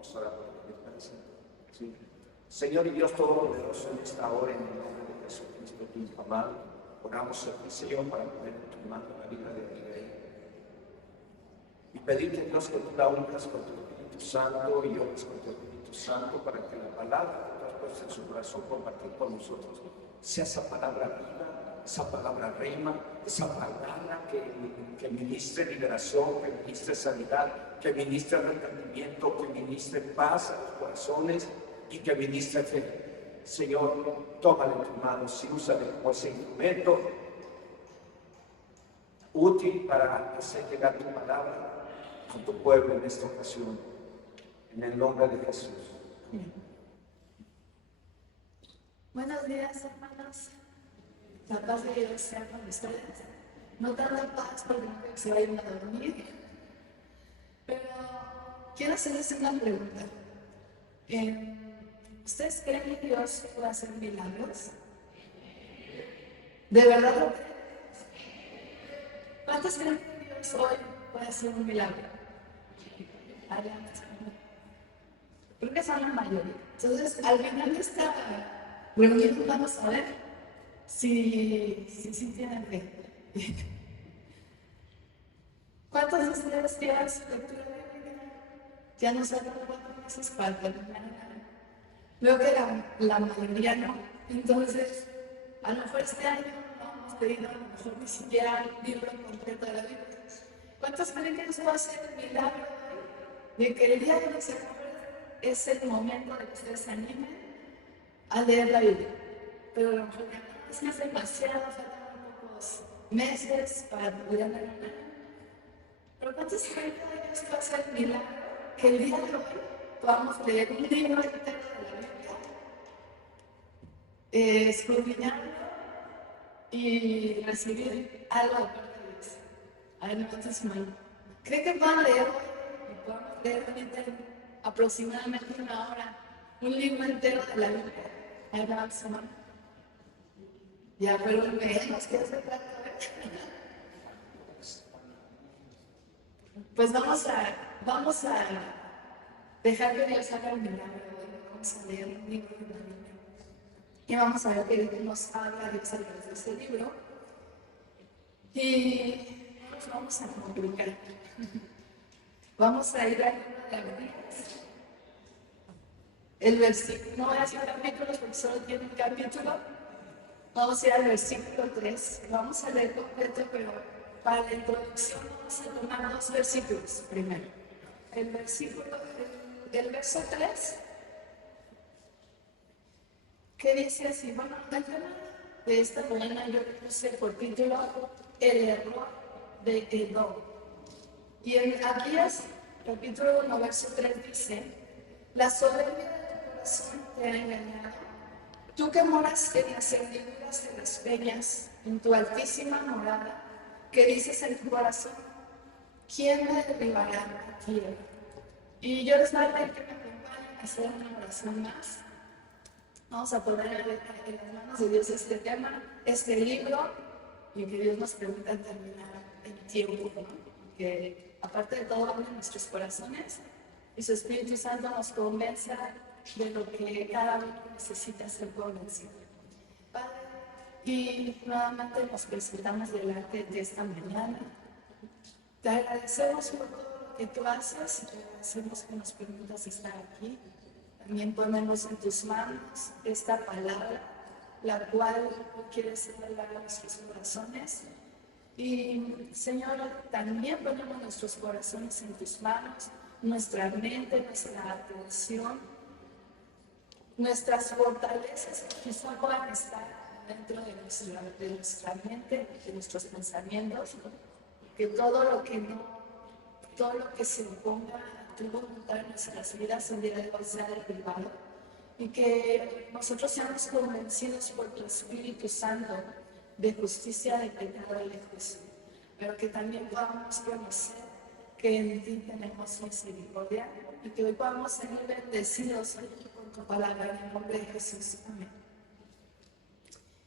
Vamos a orar por la diferencia. Sí. Señor y Dios Todopoderoso, en esta hora, en el nombre de Jesucristo, tu Hijo amado, oramos a ti, Señor, para poner en tu mano la vida de Abigail. Y pedirte, Dios, que tú la unjas con tu Espíritu Santo y obres con tu Espíritu Santo para que la palabra que tú has puesto en su corazón compartir con nosotros sea esa palabra viva, esa palabra rema, esa palabra que ministre liberación, que ministre sanidad, que ministre arrepentimiento, que ministre paz a los corazones y que ministre fe. Señor, tómale en tus manos y úsale como ese instrumento útil para hacer llegar tu palabra a tu pueblo en esta ocasión, en el nombre de Jesús. Amén. Buenos días, hermanos. La paz de Dios sea con ustedes. No tanta paz porque no creo que se vayan a dormir. Pero quiero hacerles una pregunta. ¿Ustedes creen que Dios puede hacer milagros? ¿De verdad lo creen? ¿Cuántos creen que Dios hoy puede hacer un milagro? Adelante. Creo que son la mayoría. Entonces, al final de esta reunión vamos a ver si tienen fe. ¿Cuántos de ustedes tienen su lectura bíblica? Ya no saben cuántos meses faltan. Veo que la mayoría no. Entonces, a lo mejor este año no hemos pedido a lo mejor ni siquiera el libro completo de la Biblia. ¿Cuántos creen que eso va a ser el milagro de que el día de los errores es el momento de que ustedes se animen a leer la Biblia? Pero a lo mejor ya no es demasiado, faltan pocos meses para poder leer la Biblia. Pero ¿cuántos creen que esto va a ser el milagro? Que el día de hoy podamos leer un libro entero de la Biblia, escudriñarlo y recibir algo de parte de Dios. A ver, levanten su mano. ¿Creen que puedan leer hoy? Y podamos leer ahorita aproximadamente una hora un libro entero de la Biblia. A ver, levanten su mano. Ya, pero menos que hace falta. Pues vamos a dejar que Dios haga el milagro. Vamos a leer un libro de la Biblia. Y vamos a ver qué nos habla Dios a través de ese libro. Y nos vamos a complicar. Vamos a ir al libro de Abdías. El versículo, no voy a decir capítulos porque solo tiene un capítulo. Vamos a ir al versículo 3. Vamos a leer completo, pero para la introducción vamos a tomar dos versículos primero. El verso 3, que dice así, bueno, el tema de esta mañana yo le puse por título El error de Edom. Y en Abdías, capítulo 1, verso 3 dice, la soberbia de tu corazón te ha engañado. Tú que moras en las hendiduras de las peñas, en tu altísima morada, que dices en tu corazón, ¿quién me derribará aquí? Y yo les voy a pedir que me acompañen a hacer una oración más. Vamos a poner en las manos de Dios este tema, este libro, y que Dios nos permita terminar el tiempo, ¿no? Que aparte de todo, hable en nuestros corazones y su Espíritu Santo nos convenza de lo que cada uno necesita ser convencido. Padre, y nuevamente nos presentamos delante de esta mañana. Te agradecemos por todo lo que tú haces y te agradecemos que nos permitas estar aquí. También ponemos en tus manos esta palabra, la cual tú quieres hablar a nuestros corazones. Y Señor, también ponemos nuestros corazones en tus manos, nuestra mente, nuestra atención, nuestras fortalezas que quizá puedan estar dentro de nuestra mente, de nuestros pensamientos, que todo lo que se oponga a tu voluntad en nuestras vidas el día de hoy sea derribado y que nosotros seamos convencidos por tu Espíritu Santo de justicia, de pecado y de juicio, pero que también podamos conocer que en ti tenemos misericordia y que hoy podamos ser bendecidos con tu palabra en el nombre de Jesús. Amén.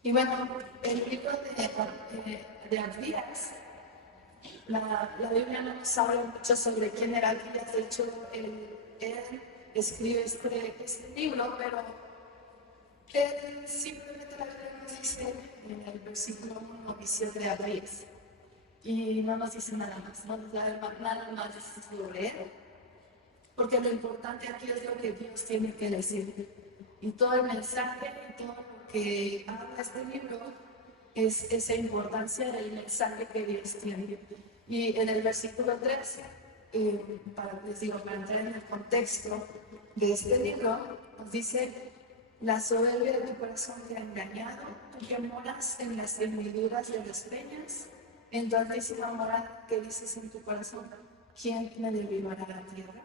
Y bueno, el libro de Abdías, la Biblia no nos habla mucho sobre quién era Abdías. De hecho, él escribe este libro, pero él simplemente la Biblia nos dice en el versículo 1 visión de Abrías. Y no nos dice nada más, no nos da nada más sobre él, porque lo importante aquí es lo que Dios tiene que decir. Y todo el mensaje y todo lo que habla este libro es esa importancia del mensaje que Dios tiene. Y en el versículo 3, para entrar en el contexto de este libro, nos dice: la soberbia de tu corazón te ha engañado, tú que moras en las hendiduras de las peñas, en tu altísima morada, que dices en tu corazón: ¿quién me derribará a la tierra?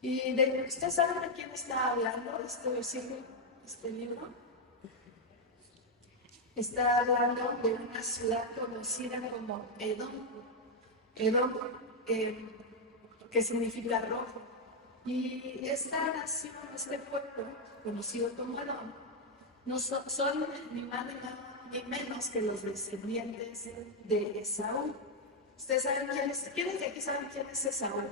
Y ¿ustedes saben de quién está hablando este versículo, este libro? Está hablando de una ciudad conocida como Edom. Edom, que significa rojo. Y esta nación, este pueblo, conocido como Edom, no son ni más ni menos que los descendientes de Esaú. ¿Ustedes saben quién es? ¿Quiénes de aquí saben quién es Esaú?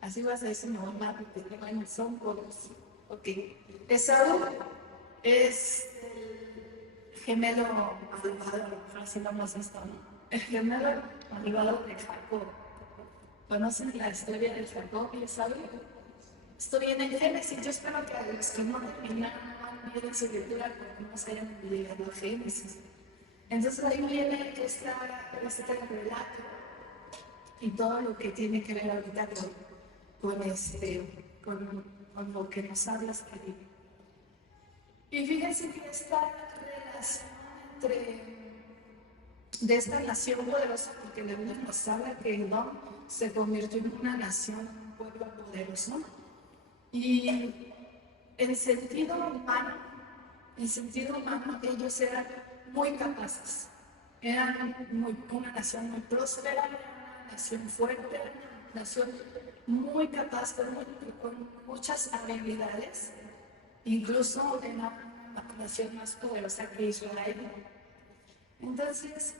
Así vas a decir, no, porque bueno, son pobres. Ok. Esaú es el gemelo malvado, así lo hemos visto, ¿no? El gemelo malvado de Jacob. ¿Conocen la historia de Jacob y Esaú? Esto viene en Génesis. Yo espero que a los que no terminaron bien su lectura, porque no se hayan llegado a Génesis. Entonces ahí viene este relato y todo lo que tiene que ver ahorita con lo que nos habla este libro. Y fíjense que esta relación de esta nación poderosa, porque la Biblia nos habla que Edom se convirtió en una nación, un pueblo poderoso. Y en sentido humano, ellos eran muy capaces. Eran una nación muy próspera, una nación fuerte, una nación muy capaz, con muchas habilidades. Incluso era una nación más poderosa que Israel. Entonces,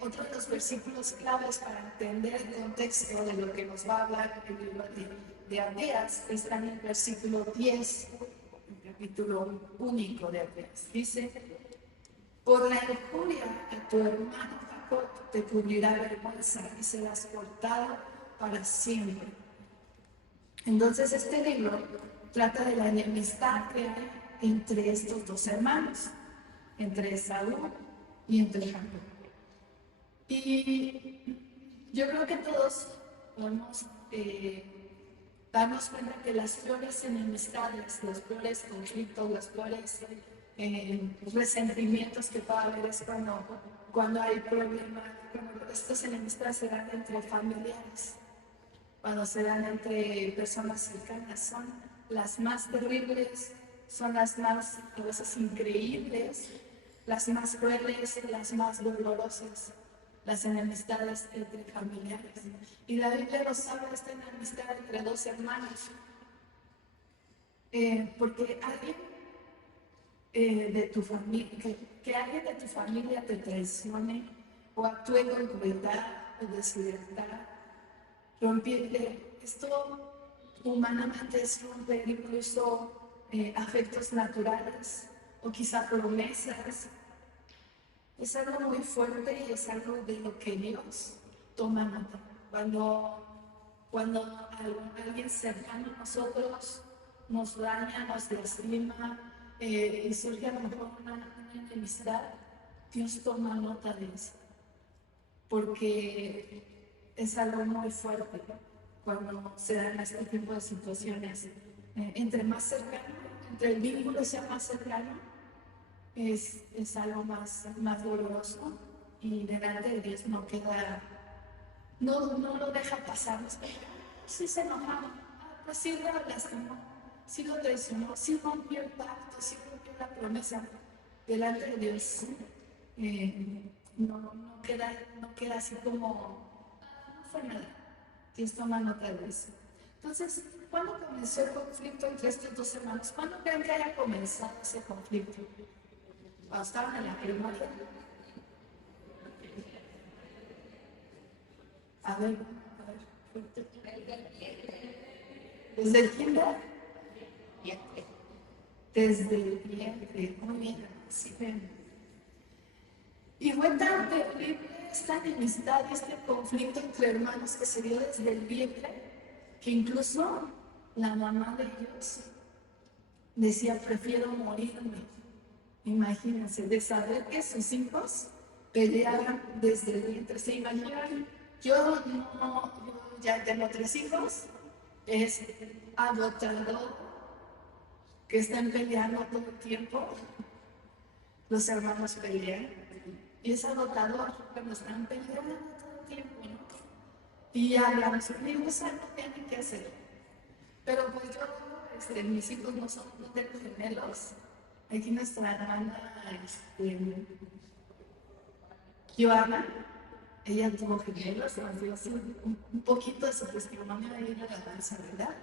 otro de los versículos claves para entender el contexto de lo que nos va a hablar el libro de Abdías está en el versículo 10, el capítulo único de Abdías. Dice: por la injuria a tu hermano Jacob te cubrirá vergüenza y serás cortado para siempre. Entonces este libro trata de la enemistad que hay entre estos dos hermanos, entre Esaú y entre Jacob. Y yo creo que todos podemos darnos cuenta que las peores enemistades, los peores conflictos, los peores resentimientos que puede haber es cuando hay problemas, cuando estas enemistades se dan entre familiares, cuando se dan entre personas cercanas, son las más terribles, son las más, a veces, increíbles, las más crueles, las más dolorosas, las enemistades entre familiares. Y la Biblia nos habla de esta enemistad entre dos hermanos, porque alguien de tu familia, que alguien de tu familia te traicione o actúe con crueldad o deslealtad, esto humanamente es romper incluso afectos naturales o quizá promesas. Es algo muy fuerte y es algo de lo que Dios toma nota. Cuando alguien cercano a nosotros nos daña, nos lastima y surge a lo mejor una enemistad, Dios toma nota de eso. Porque es algo muy fuerte cuando se dan este tipo de situaciones. Entre más cercano, entre el vínculo sea más cercano, es algo más doloroso y delante de Dios no queda, no lo deja pasar. Sí se enojaba, pues sí lo lastimó, sí lo traicionó, sí rompió el pacto, sí rompió la promesa. Delante de Dios no queda así como, no fue nada. Dios toma nota de eso. Entonces, ¿cuándo comenzó el conflicto entre estos dos hermanos? ¿Cuándo creen que haya comenzado ese conflicto? Cuando estaban en la primaria. A ver. ¿Desde el kinder? Vientre. Desde el vientre. Muy bien, sí ven. Y fue tan terrible esta enemistad y este conflicto entre hermanos que se dio desde el vientre, que incluso la mamá de ellos decía, prefiero morirme. Imagínense, de saber que sus hijos peleaban desde el vientre. ¿Se imaginan? Yo ya tengo 3 hijos, es agotador que estén peleando todo el tiempo. Los hermanos pelean y es agotador cuando están peleando todo el tiempo, ¿no? Y hablan, sus hijos no tienen que hacer. Pero pues yo, mis hijos no tengo gemelos. Aquí nuestra hermana, Joana, ella tuvo gemelos, nos dio así un poquito de su testimonio ahí en la danza, ¿verdad?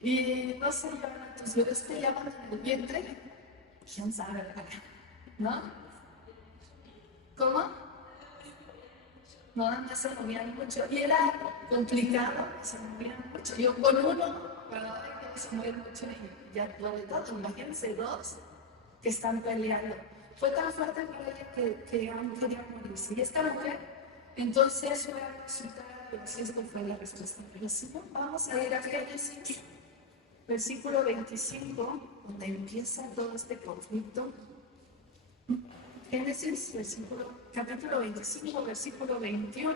Y no sé, Joana, tus bebés te llaman en el vientre, quién sabe, ¿verdad? ¿No? ¿Cómo? No, no se movían mucho. Y era complicado, se movían mucho. Yo con uno, pero ahora que se mueven mucho y ya de todo. Imagínense 2 que están peleando. Fue tan fuerte para ella que aún quería morirse. Y esta mujer, entonces fue a consultar a Dios. Esta fue la respuesta. Pero si no, vamos a ir a Génesis, versículo 25, donde empieza todo este conflicto. Génesis, capítulo 25, versículo 21.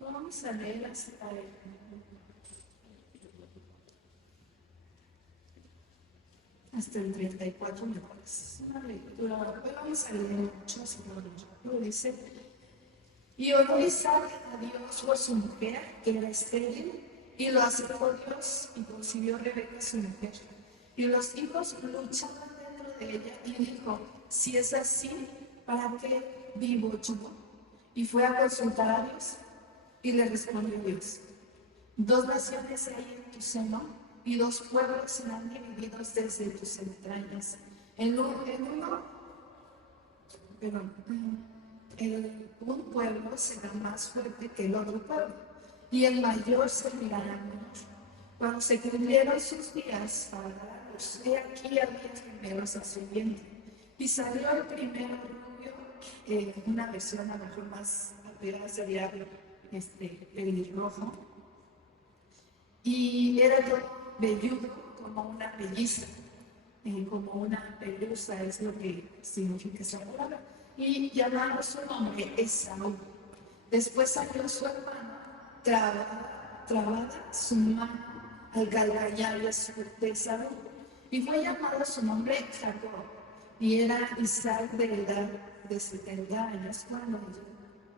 Vamos a leer hasta el 34, me parece. Una lectura, pero vamos a leer mucho, si no dice. Y oró Isaac a Dios por su mujer, que era estéril, y lo aceptó Dios, y concibió Rebeca su mujer. Y los hijos luchaban dentro de ella, y dijo, si es así, ¿para qué vivo yo? Y fue a consultar a Dios, y le respondió Dios, 2 naciones hay en tu seno, y 2 pueblos serán divididos desde tus entrañas. Un pueblo será más fuerte que el otro pueblo, y el mayor servirá al menor. Cuando se cumplieron sus días para darlos, he aquí había gemelos a su vientre. Y salió el primero rubio, una versión a lo mejor más apegada sería pelirrojo, y era todo velludo como una pelliza, como una pelusa es lo que significa esa palabra, y llamaron su nombre Esaú. Después salió su hermano, trabada su mano al calcañar de Esaú, y fue llamado su nombre Jacob, y era Isaac de edad de 70 años cuando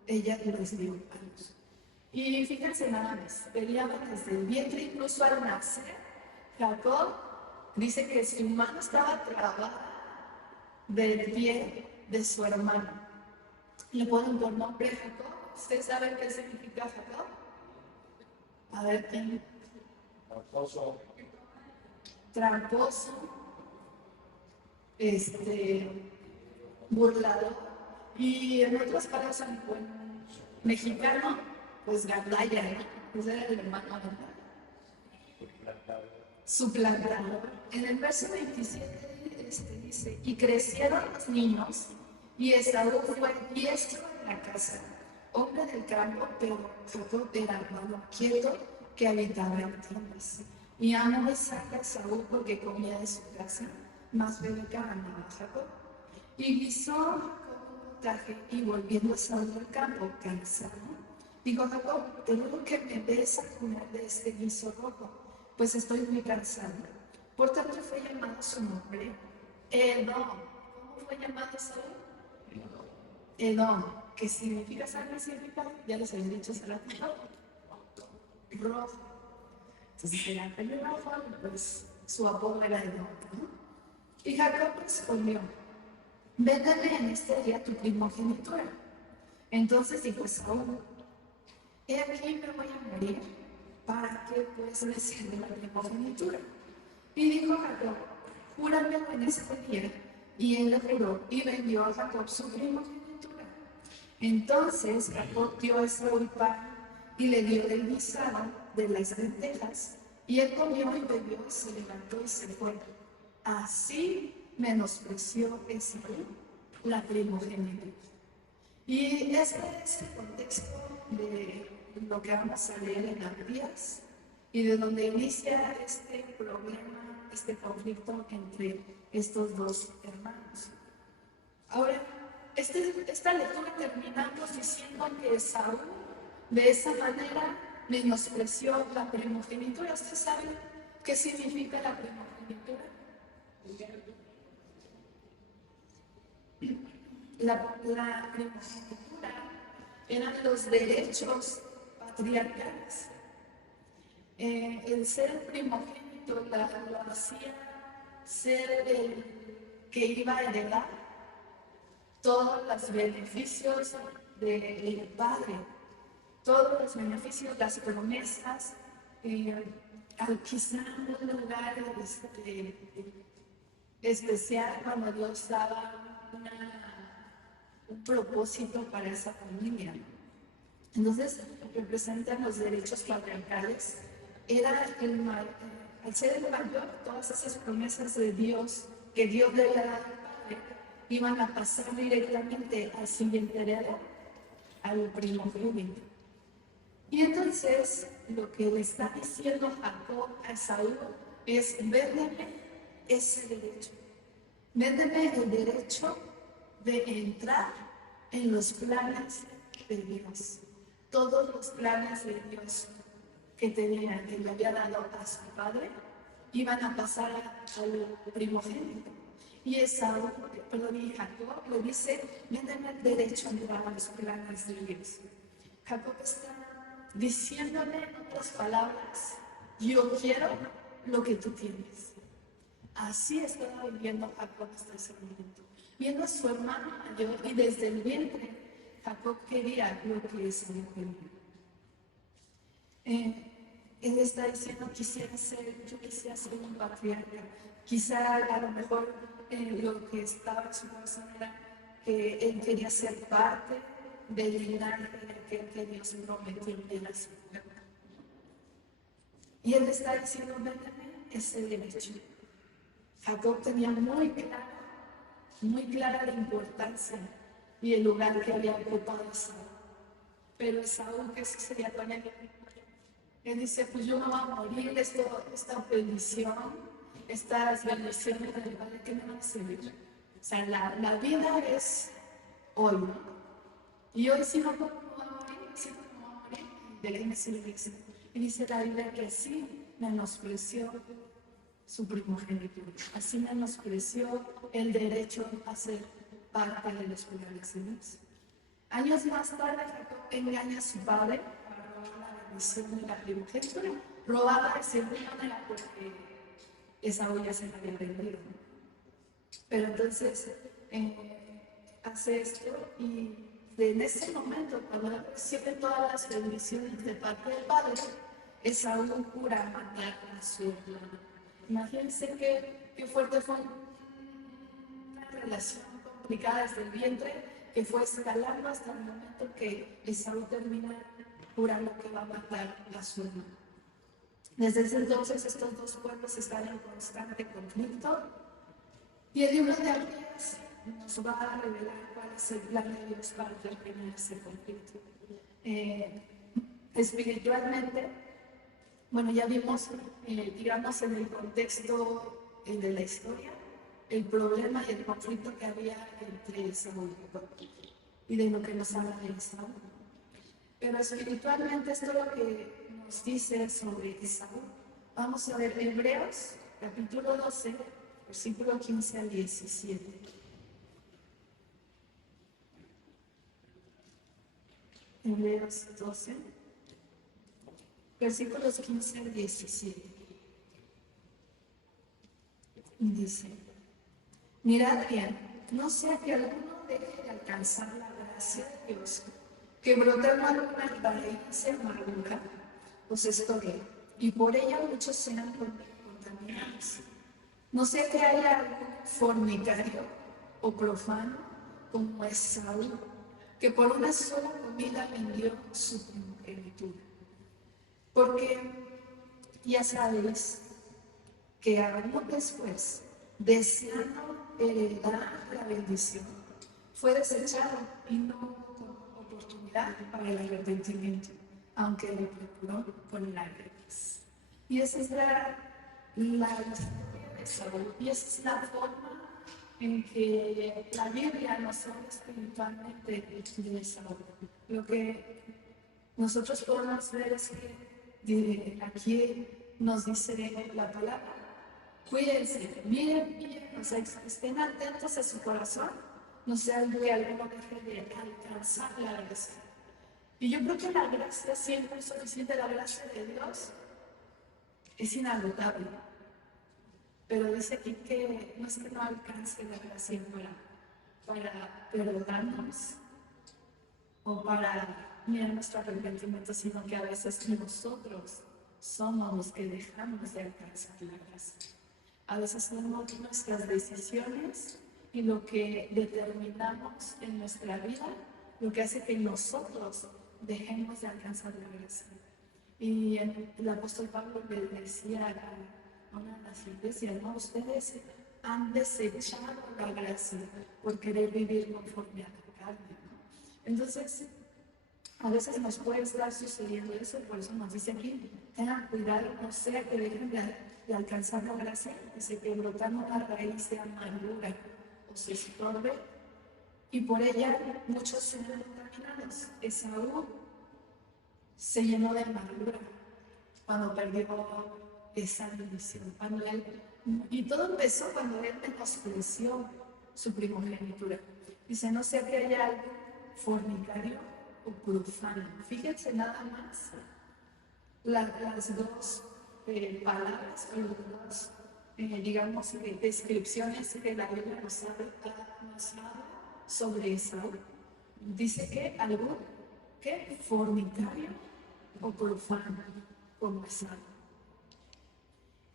ella les dio años. Y fíjense nada más, peleaban desde el vientre, incluso al nacer. Jacob dice que su mano estaba trabada del pie de su hermano. Le ponen por nombre Jacob. ¿Ustedes saben qué significa Jacob? A ver, ¿quién? Tramposo. Burlador. Y en otras palabras, en mexicano, pues gandalla, ¿no? Ese era el hermano, ¿verdad? Suplantador. En el verso 27 dice, y crecieron los niños, y Esaú fue diestro en la casa, hombre del campo, pero Jacob era hermano quieto que habitaba en tiendas. Y amó Isaac a Esaú porque comía de su casa, más Rebeca amaba a Jacob. Y guisó Jacob un potaje, y volviendo Esaú al campo, cansado, dijo Jacob, te ruego que me des a comer de este guiso rojo, pues estoy muy cansado. Por tanto fue llamado su nombre Edom. ¿Cómo fue llamado Saúl? Edom, que significa sangre, significa, ya les había dicho hace ratito, rojo. Entonces era pelirrojo, pues su apodo era Edom, ¿no? Y Jacob respondió, véndeme en este día tu primogenitura. Entonces dijo Saúl, he aquí me voy a morir, ¿para qué pues me sirve la primogenitura? Y dijo Jacob, júrame en este día. Y él le juró y vendió a Jacob su primogenitura. Entonces Jacob dio a Esaú pan y le dio del guisado de las lentejas, y él comió y bebió, y se levantó y se fue. Así menospreció Esaú la primogenitura. Y este es el contexto de lo que vamos a leer en Abdías y de donde inicia este problema, este conflicto entre estos dos hermanos. Ahora, esta lectura terminamos diciendo que Esaú de esa manera menospreció la primogenitura. ¿Usted sabe qué significa la primogenitura? La primogenitura eran los derechos patriarcales. El ser primogénito lo hacía ser el que iba a heredar todos los beneficios del padre, todos los beneficios, las promesas, quizá un lugar especial cuando Dios daba un propósito para esa familia. Entonces, representan los derechos patriarcales. Era al ser el mayor, todas esas promesas de Dios que Dios le había dado al padre iban a pasar directamente al siguiente heredero, al primogénito. Y entonces, lo que le está diciendo Jacob a Esaú es: véndeme ese derecho. Véndeme el derecho de entrar en los planes de Dios. Todos los planes de Dios que le había dado a su padre iban a pasar al primogénito. Y Esaú, y Jacob le dice: véndeme el derecho a entrar a los planes de Dios. Jacob está diciéndole en otras palabras: yo quiero lo que tú tienes. Así estaba viviendo Jacob hasta ese momento, viendo a su hermano mayor, y desde el vientre Jacob quería lo que Esaú quería. Él está diciendo: yo quisiera ser un patriarca. Quizá a lo mejor lo que estaba en su corazón era que él quería ser parte del linaje que Dios prometió en la ciudad. Y él está diciendo: véndeme ese derecho. Jacob tenía muy clara la importancia y el lugar que había ocupado Esaú. Pero Esaú, ¿qué sucedía con él? Él dice: pues yo me voy a morir, esta bendición, estas bendiciones del Padre, ¿qué me van a servir? O sea, la vida es hoy, ¿no? Y hoy si no puedo morir, ¿de qué me sirve eso? Y dice la Biblia que así menospreció su primogenitura, así menospreció el derecho a ser parte de los planes de Dios. Años más tarde, Jacob engaña a su padre para robar la bendición de la primogenitura. Robaba de segunda manera porque Esaú ya se la había vendido. Pero entonces hace esto, y en ese momento, cuando recibe todas las bendiciones de parte del padre, Esaú jura matar a su hermano. Imagínense qué fuerte fue una relación complicada desde el vientre, que fue escalando hasta el momento que Esaú termina jurando que va a matar a su hermano. Desde ese entonces estos dos pueblos están en constante conflicto, y el libro de Abdías nos va a revelar cuál es el plan de Dios para terminar ese conflicto. Espiritualmente, bueno, ya vimos, digamos, en el contexto de la historia, el problema y el conflicto que había entre Esaú y Jacob, y de lo que nos habla de Esaú. Pero espiritualmente esto es lo que nos dice sobre Esaú. Vamos a ver Hebreos, capítulo 12, versículo 15 al 17. Hebreos 12, versículos 15 al 17. Y dice: mirad bien, no sea que alguno deje de alcanzar la gracia de Dios, que brotando alguna raíz amargura os estorbe, y por ella muchos sean contaminados. No sea que haya algún fornicario o profano como Esaú, que por una sola comida vendió su primogenitura, porque ya sabéis que aún después, deseando heredar la bendición, fue desechado y no hubo oportunidad para el arrepentimiento, aunque lo procuró con lágrimas. Y esa es la historia de Saúl, y esa es la forma en que la Biblia nos habla espiritualmente de Saúl. Lo que nosotros podemos ver es que aquí nos dice la palabra: cuídense, miren, o sea, estén atentos a su corazón, no sea que alguno deje de alcanzar la gracia. Y yo creo que la gracia siempre es suficiente, la gracia de Dios es inagotable. Pero dice aquí que no es que no alcance la gracia para perdonarnos o para mirar nuestro arrepentimiento, sino que a veces nosotros somos los que dejamos de alcanzar la gracia. A veces son nuestras decisiones y lo que determinamos en nuestra vida lo que hace que nosotros dejemos de alcanzar la gracia. Y el apóstol Pablo le decía a una de las iglesias: no, ustedes han desechado la gracia por querer vivir conforme a la carne, ¿no? Entonces, a veces nos puede estar sucediendo eso, por eso nos dice aquí: tengan cuidado, no sea que dejen de alcanzar la gracia, que brotar una raíz de amargura o se estorbe, y por ella muchos serán contaminados. Esaú se llenó de amargura cuando perdió esa bendición, y todo empezó cuando él menospreció su primogenitura. Dice: no sea que haya algo fornicario o profano. Fíjense nada más las dos palabras o las dos, digamos, descripciones que la Biblia nos habla sobre Esaú. Dice que algo que fornicario o profano, como Esaú.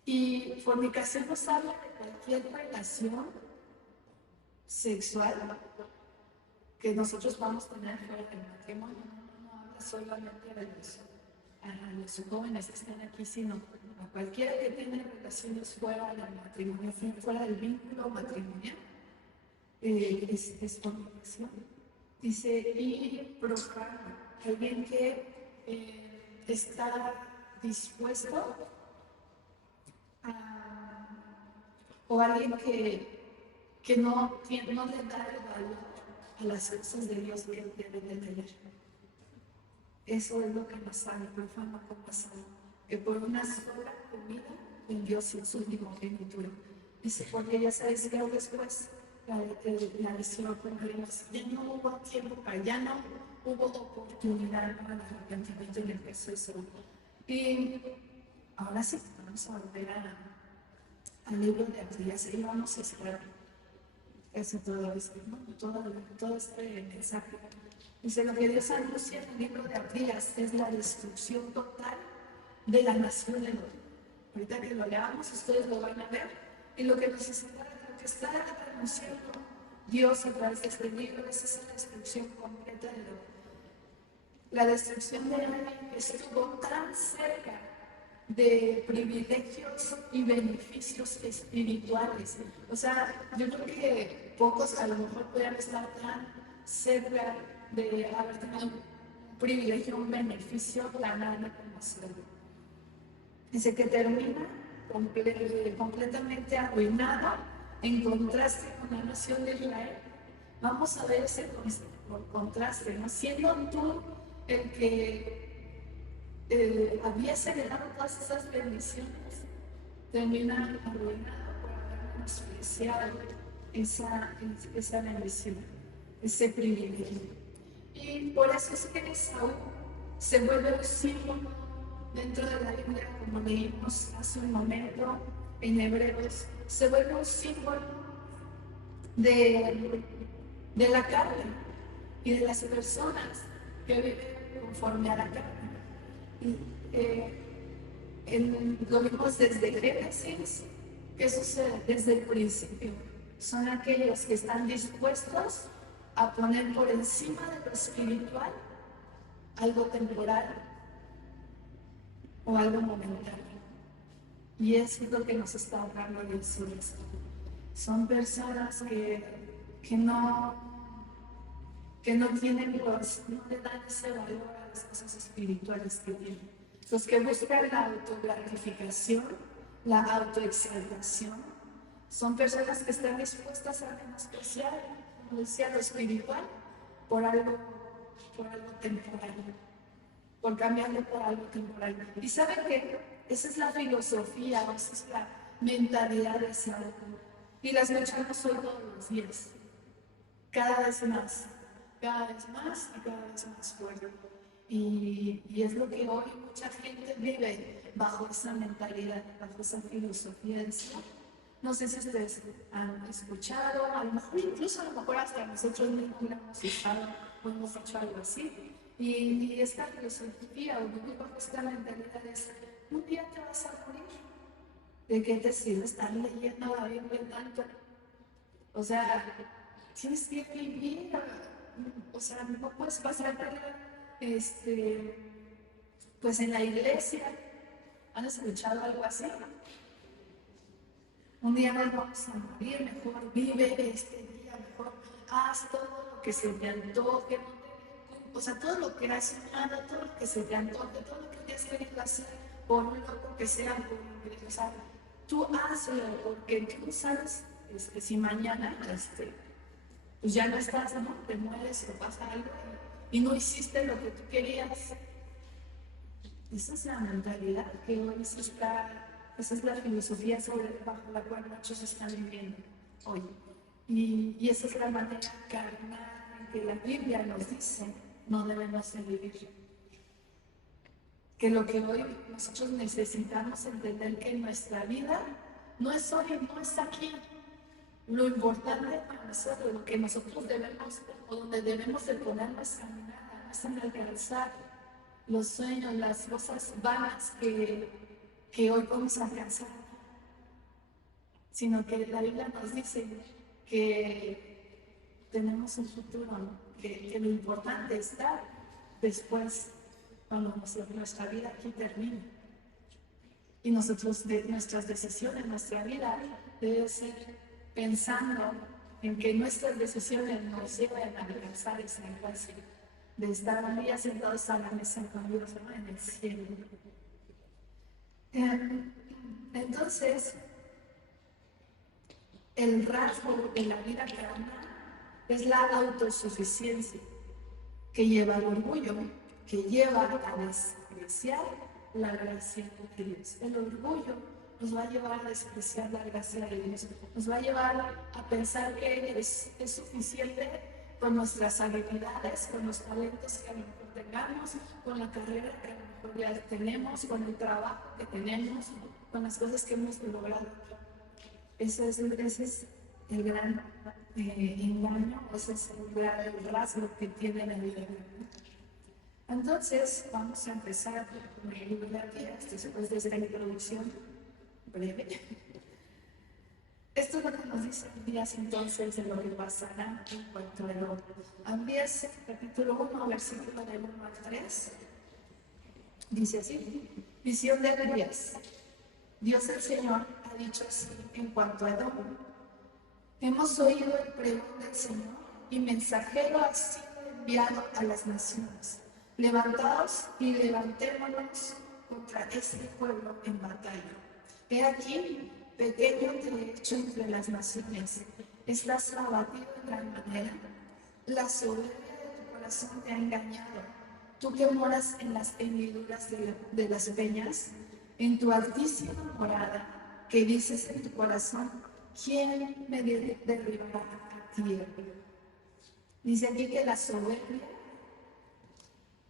Y fornicación nos habla de cualquier relación sexual que nosotros vamos a tener fuera del matrimonio. No habla solamente a los jóvenes que están aquí, sino a cualquiera que tenga relaciones fuera del matrimonio, fuera del vínculo matrimonial. Es fornicación. Dice: y profano, alguien que está dispuesto o alguien que no le da el valor a las cosas de Dios que debe de tener. Eso es lo que nos sale, profano con pasado, que por una sola comida vendió su primogenitura. Dice: porque ya sabes que después la decisión con Dios, ya no hubo tiempo ya no hubo oportunidad para el arrepentimiento en el caso de Saúl. Y ahora sí, vamos a volver al libro de Abdías y vamos a cerrar casi todo esto, ¿no? todo este mensaje. Dice: lo que Dios anuncia en el libro de Abdías es la destrucción total de la nación de Edom. Ahorita que lo leamos, ustedes lo van a ver. Y lo que nos está anunciando Dios a través de este libro es esa destrucción completa de Edom. La destrucción de alguien que estuvo tan cerca de privilegios y beneficios espirituales. O sea, yo creo que pocos a lo mejor puedan estar tan cerca de haber tenido un privilegio, un beneficio planado como Saúl. Dice que termina completamente arruinado en contraste con la nación de Israel. Vamos a ver ese contraste, ¿no? Siendo tú el que habías heredado todas esas bendiciones, termina arruinado por haber menospreciado esa bendición, ese privilegio. Y por eso es que Esaú se vuelve un símbolo dentro de la Biblia, como leímos hace un momento en Hebreos, se vuelve un símbolo de la carne y de las personas que viven conforme a la carne. Lo vimos desde Génesis. ¿Qué sucede? Desde el principio son aquellos que están dispuestos a poner por encima de lo espiritual algo temporal o algo momentáneo. Y eso es lo que nos está hablando de esto. Son personas que no tienen no le dan ese valor a las cosas espirituales que tienen. Los que buscan la autogratificación, la autoexaltación, son personas que están dispuestas a menospreciar, como decía, lo espiritual por algo temporal, por cambiarlo por algo temporal. Y saben que esa es la filosofía, esa es la mentalidad de Saúl. Y la escuchamos hoy todos los días, cada vez más y cada vez más fuerte. Y es lo que hoy mucha gente vive bajo esa mentalidad, bajo esa filosofía de Saúl. No sé si ustedes han escuchado, a lo mejor incluso a lo mejor hasta nosotros mismos hemos usado o hemos hecho algo así. Y esta filosofía o vivir bajo esta mentalidad es: un día te vas a morir. ¿De qué te sirve estar leyendo la Biblia tanto? O sea, tienes que vivir. O sea, no puedes pasar pues en la iglesia. ¿Han escuchado algo así? Un día nos vamos a morir, mejor vive este día, mejor haz todo lo que se te antoje, o sea, todo lo que has soñado, todo lo que se te antoje, todo lo que te has querido hacer, por un loco que sea, por un que sea, tú hazlo, porque tú sabes si mañana pues ya no estás, ¿no? Te mueres o pasa algo y no hiciste lo que tú querías. Esa es la mentalidad que hoy esa es la filosofía bajo la cual muchos están viviendo hoy. Y esa es la manera carnal en que la Biblia nos dice no debemos de vivir. Que lo que hoy nosotros necesitamos entender que nuestra vida no es hoy, no es aquí. Lo importante para nosotros, lo que nosotros debemos o donde debemos de poner nuestra mirada, no es en alcanzar los sueños, las cosas vanas que hoy vamos a alcanzar, sino que la Biblia nos dice que tenemos un futuro, ¿no? que lo importante está después, cuando nuestra vida aquí termine. Y nuestras decisiones, nuestra vida debe ser pensando en que nuestras decisiones nos lleven a alcanzar esa clase de estar un día sentados a la mesa con Dios, ¿no? En el cielo. Entonces, el rasgo de la vida carnal es la autosuficiencia, que lleva al orgullo, que lleva a despreciar la gracia de Dios. El orgullo nos va a llevar a despreciar la gracia de Dios, nos va a llevar a pensar que es suficiente con nuestras habilidades, con los talentos que a lo mejor tengamos, con la carrera que a lo mejor ya tenemos, con el trabajo que tenemos, con las cosas que hemos logrado. Ese es el gran engaño, ese es el gran rasgo que tiene la Biblia. Entonces, vamos a empezar con el libro de Abdías, después de esta introducción breve. Esto es lo que nos dice Abdías entonces de lo que pasará en cuanto al hombre. Abdías, capítulo 1, versículo del 1 al 3, dice así: visión de Abdías. Dios el Señor ha dicho así en cuanto a Edom: hemos oído el pregón del Señor y mensajero ha sido enviado a las naciones. Levantaos y levantémonos contra este pueblo en batalla. He aquí, pequeño te he hecho entre las naciones. Estás abatido en gran manera. La soberbia de tu corazón te ha engañado. Tú que moras en las hendiduras de las peñas, en tu altísima morada, que dices en tu corazón: ¿quién me derribará a tierra? Dice aquí que la soberbia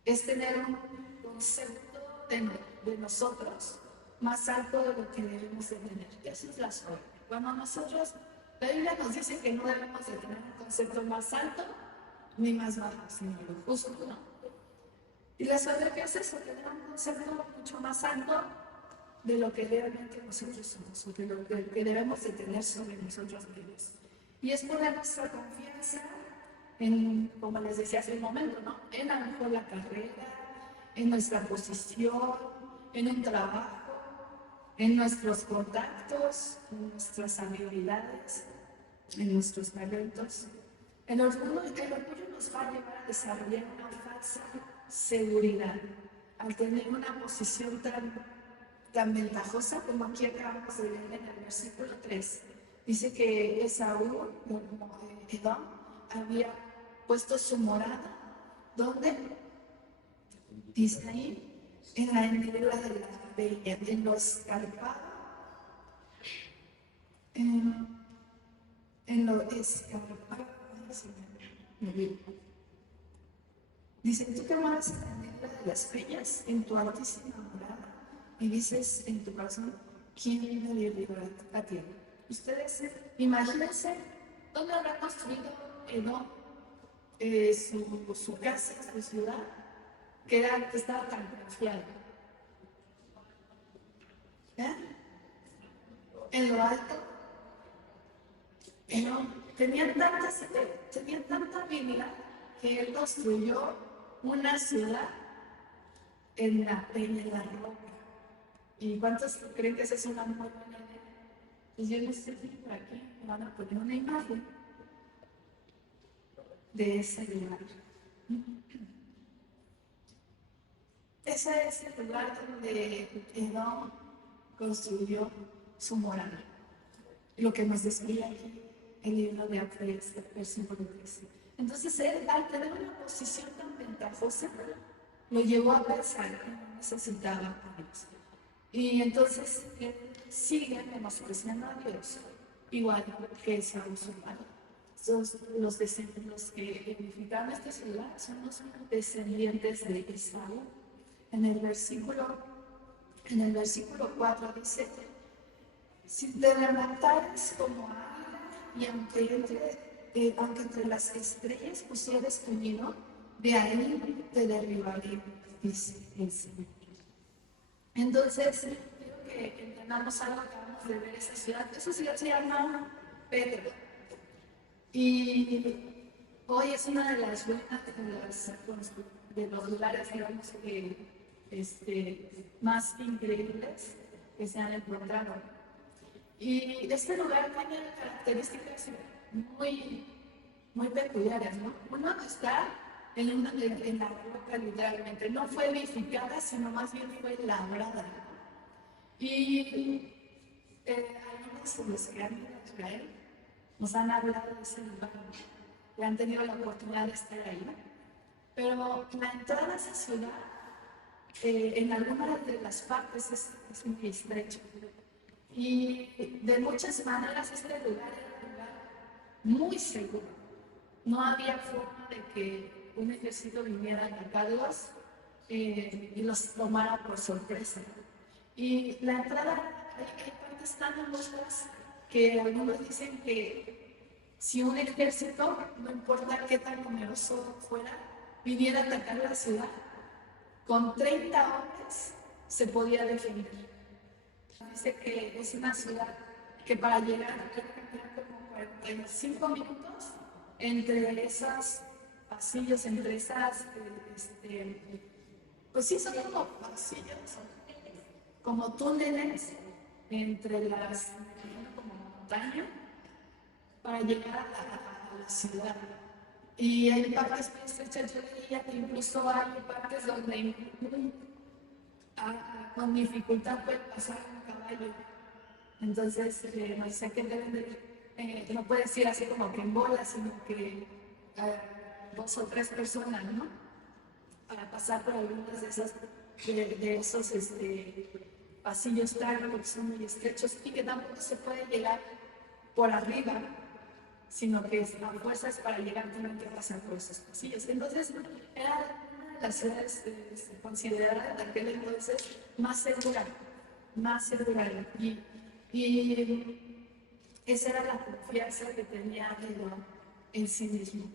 es tener un concepto de nosotros más alto de lo que debemos de tener. Eso es la soberbia. Cuando nosotros, la Biblia nos dice que no debemos de tener un concepto más alto ni más bajo, sino lo justo, ¿no? Y la soberbia es eso, tener un concepto mucho más alto de lo que realmente nosotros somos, o de lo que debemos de tener sobre nosotros mismos. Y es poner nuestra confianza en, como les decía hace un momento, ¿no? En a lo mejor la carrera, en nuestra posición, en un trabajo, en nuestros contactos, en nuestras habilidades, en nuestros talentos. El orgullo nos va a llevar a desarrollar una falsa seguridad al tener una posición tan ventajosa como aquí acabamos de leer en el versículo 3. Dice que Esaú, Edom, había puesto su morada, ¿dónde? Dice ahí, en la hendidura de la peña, en lo escarpado, en lo escarpado. Dice, tú te mueves en la hendidura de las peñas, en tu altísima morada, y dices en tu corazón, ¿quién viene a liberar a ti? Ustedes imagínense dónde habrá construido Edom su casa, su ciudad, que estaba tan confiada. En lo alto, tenía tanta habilidad que él construyó una ciudad en la peña, en la roca. ¿Y cuántos creen que esa es una muy buena idea? Pues yo no sé si por aquí me van a poner una imagen de ese lugar. Ese es el lugar donde Edom construyó su morada. Lo que nos describe aquí el libro de Apocalipsis, versículo 13. Entonces él, al tener una posición tan ventajosa, lo llevó a pensar que no necesitaba a Dios. Y entonces él sigue menospreciando a Dios, igual que Esaú su padre. Los que edificaron esta ciudad son los descendientes de Esaú. En el versículo 4 dice, si te levantares como águila y aunque entre las estrellas pusieres tu nido, de ahí te derribaré, dice el Señor. Entonces, quiero que entendamos algo que acabamos de ver esa ciudad. Esa ciudad se llama Pedro. Y hoy es una de las ruinas de los lugares, digamos, más increíbles que se han encontrado. Y este lugar tiene características muy peculiares, ¿no? Uno está en la roca, literalmente. No fue edificada, sino más bien fue labrada. Y algunos de los que han ido a Israel nos han hablado de ese lugar, que han tenido la oportunidad de estar ahí. Pero la entrada a esa ciudad, en algunas de las partes, es muy estrecho. Y de muchas maneras este lugar era un lugar muy seguro. No había forma de que un ejército viniera a atacarlos y los tomara por sorpresa. Y la entrada, hay partes tan angostas que algunos dicen que si un ejército, no importa qué tan numeroso fuera, viniera a atacar la ciudad, con 30 hombres se podía defender. Dice que es una ciudad que para llegar hay que caminar como 45 minutos entre esos pasillos, entre esas, pues sí, son como pasillos, como túneles entre las, como montaña, para llegar a la ciudad. Y hay partes muy estrechas, yo diría que incluso hay partes donde con dificultad puede pasar un caballo. Entonces, no sé qué deben de, no puedes ir así como que en bola, sino que 2 o 3 personas, ¿no? Para pasar por algunos de esos pasillos largos que son muy estrechos y que tampoco se puede llegar por arriba, sino que a fuerzas para llegar tienen que pasar por esos pasillos. Entonces, era una de las ciudades consideradas de aquel entonces más segura. Y esa era la confianza que tenía en sí mismo.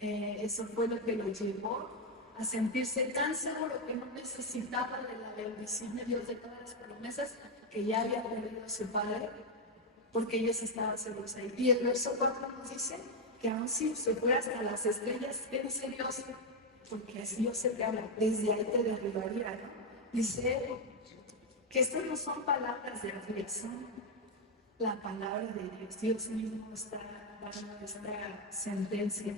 Eso fue lo que lo llevó a sentirse tan seguro que no necesitaba de la bendición de Dios, de todas las promesas que ya había tenido su padre, porque ellos estaban seguros ahí. Y el verso 4 nos dice que aun si se fuera hasta las estrellas, ¿qué dice Dios? Porque es Dios el que habla, desde ahí te derribaría, ¿no? Dice, que estas no son palabras de Dios, son la palabra de Dios. Dios mismo está dando esta sentencia.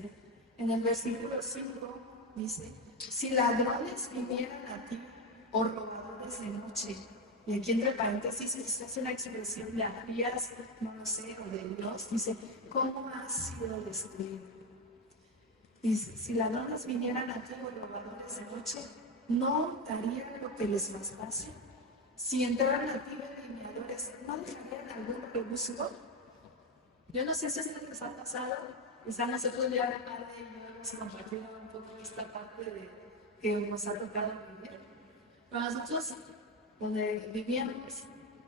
En el versículo 5 dice, si ladrones vinieran a ti o robadores de noche, y aquí entre paréntesis es una expresión de Abías, no lo sé, o de Dios, dice, ¿cómo has sido destruido? Dice, si ladrones vinieran a ti o robadores de noche, ¿no darían lo que les bastase? Si entraran a ti vendimiadores, ¿no dejarían algún rebusco? Yo no sé si esto les ha pasado, quizá nosotros ya de madre y yo hemos compartido un poco esta parte de que nos ha tocado vivir. Pero nosotros, donde vivíamos,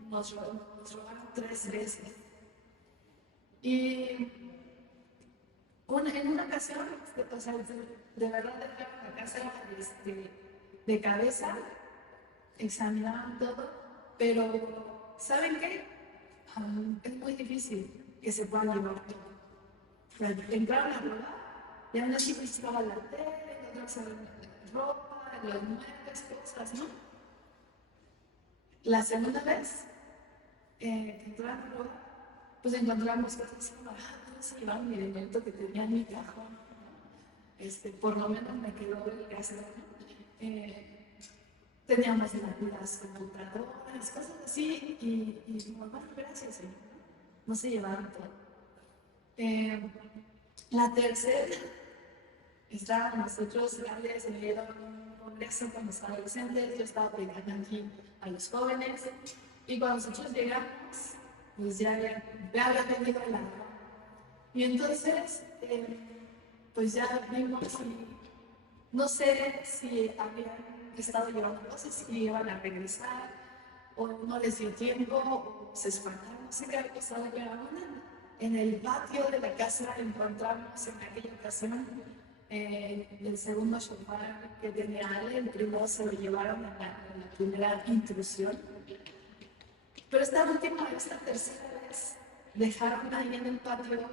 nos robaron 3 veces. Y en una ocasión, o sea, de verdad dejaron la casa de cabeza, examinaban todo, pero ¿saben qué? Es muy difícil que se puedan llevar todo. O sea, entraron a robar y aún así buscaban la tele, encontraron ropa, los muebles, cosas, ¿no? La segunda vez que entraron a robar, pues encontramos cosas baratas, se llevaron mi elemento que tenía en mi cajón. Por lo menos me quedó el casero. Teníamos las computadoras, cosas así, y bueno, gracias, señor. No se llevaron todo. La tercera, estábamos nosotros grandes, me dieron un congreso con los adolescentes, yo estaba predicando aquí a los jóvenes, y cuando nosotros llegamos, pues ya había venido el ladrón. Y entonces, pues ya vimos y no sé si habían estado llevando cosas y iban a regresar, o no les dio tiempo, o se espantaron, no sé qué había pasado, pero aún en el patio de la casa encontramos en aquella ocasión el segundo shofar que tenía Ale, el primero se lo llevaron en la primera intrusión. Pero esta tercera vez, dejaron ahí en el patio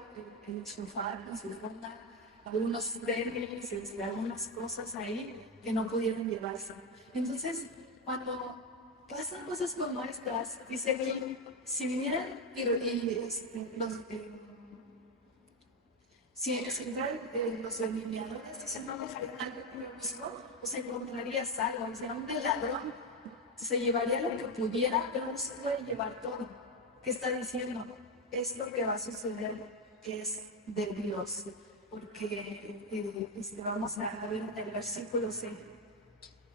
el shofar con su funda, algunos tenis y algunas cosas ahí que no pudieron llevarse. Entonces, cuando pasan cosas como estas, dice que si vinieran si entraran los vendimiadores, dicen, no dejarían algo que buscó, pues encontrarías algo. O sea, un ladrón se llevaría lo que pudiera, pero no se puede llevar todo. ¿Qué está diciendo? Esto que va a suceder es de Dios, porque vamos a ver en el versículo 6.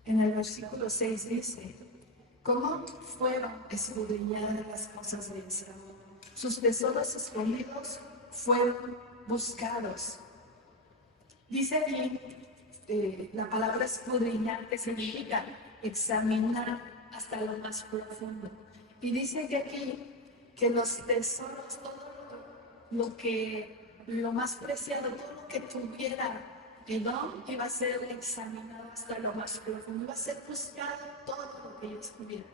En el versículo 6 dice, ¿cómo fueron escudriñadas las cosas de Israel? Sus tesoros escondidos fueron buscados. Dice aquí la palabra escudriñar, que significa examinar hasta lo más profundo. Y dice que aquí que los tesoros, todo lo más preciado, todo lo que tuviera Edom iba a ser examinado hasta lo más profundo, iba a ser buscado todo lo que ellos tuvieran,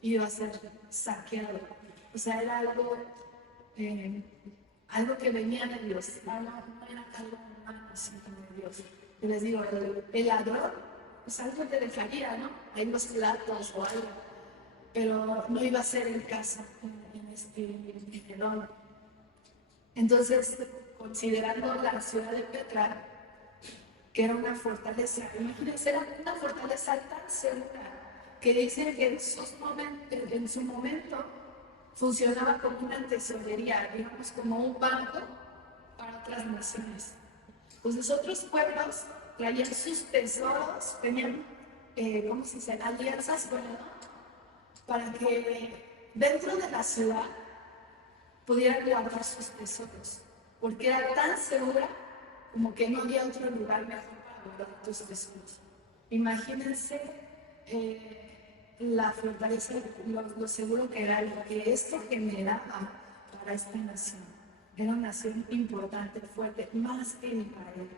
iba a ser saqueado. O sea, era algo que venía de Dios, no era algo humano, sino de Dios. Y les digo, el ladrón, pues algo te dejaría, ¿no? Hay unos platos o algo, pero no iba a ser el caso en Edom. Entonces, considerando la ciudad de Petra, que era una fortaleza, imagínense, era una fortaleza tan segura que dice que en su momento funcionaba como una tesorería, digamos como un banco para otras naciones. Pues los otros pueblos traían sus tesoros, tenían, ¿cómo se dice?, alianzas con él, para que dentro de la ciudad pudieran guardar sus tesoros, porque era tan segura como que no había otro lugar mejor para guardar tus tesoros. Imagínense la fortaleza, lo seguro que era, lo que esto generaba para esta nación. Era una nación importante, fuerte, más que Israel.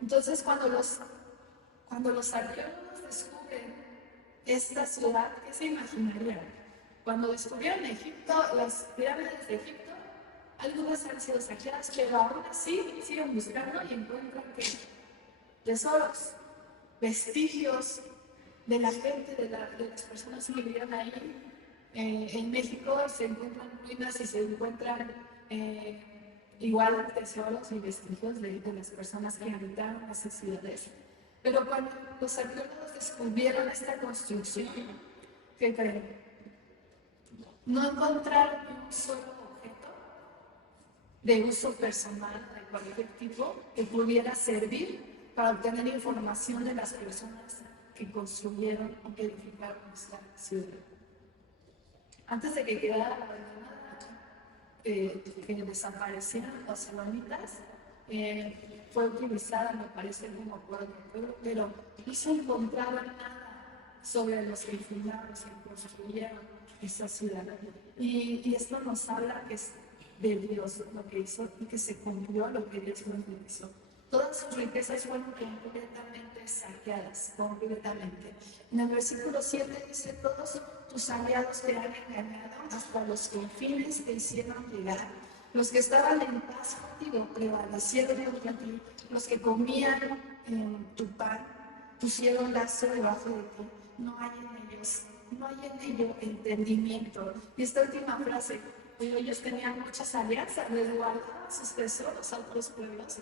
Entonces, cuando los arqueólogos descubren esta ciudad, ¿qué se imaginarían? Cuando descubrieron Egipto, las pirámides de Egipto, algunas han sido saqueadas, pero aún así siguen buscando y encuentran tesoros, vestigios de la gente, de las personas que vivían ahí. En México se encuentran ruinas y se encuentran igual tesoros y vestigios de las personas que habitaron esas ciudades. Pero cuando los arqueólogos descubrieron esta construcción, ¿qué creen? No encontraron un solo objeto de uso personal de cualquier tipo que pudiera servir para obtener información de las personas que construyeron o que edificaron esta ciudad. Antes de que quedara abandonada, que desaparecieran los selonitas, fue utilizada, me parece, como pueblo, pero no se encontraba nada sobre los que fundaron, los que construyeron esa ciudad. Y esto nos habla que es de Dios lo que hizo y que se cumplió lo que Dios hizo. Todas sus riquezas fueron completamente saqueadas, completamente. En el versículo 7 dice, todos tus aliados te han engañado hasta los confines te hicieron llegar. Los que estaban en paz contigo prevalecieron contra ti. Los que comían tu pan pusieron lazo debajo de ti. No hay en ello entendimiento. Y esta última frase, ellos tenían muchas alianzas, les guardaban sus tesoros a otros pueblos.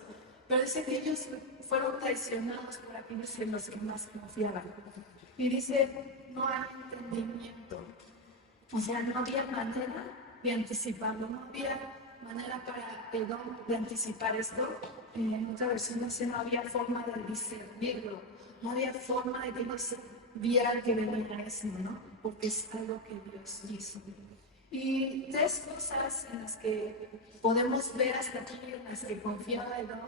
Pero dice que ellos fueron traicionados por aquellos en los que más confiaban. Y dice, no hay entendimiento. O sea, no había manera de anticiparlo, no había manera de anticipar esto. En otra versión dice, no había forma de discernirlo, no había forma de que ellos vieran que venía eso, ¿no? Porque es algo que Dios hizo. Y tres cosas en las que podemos ver hasta aquí, en las que confiaba Edom,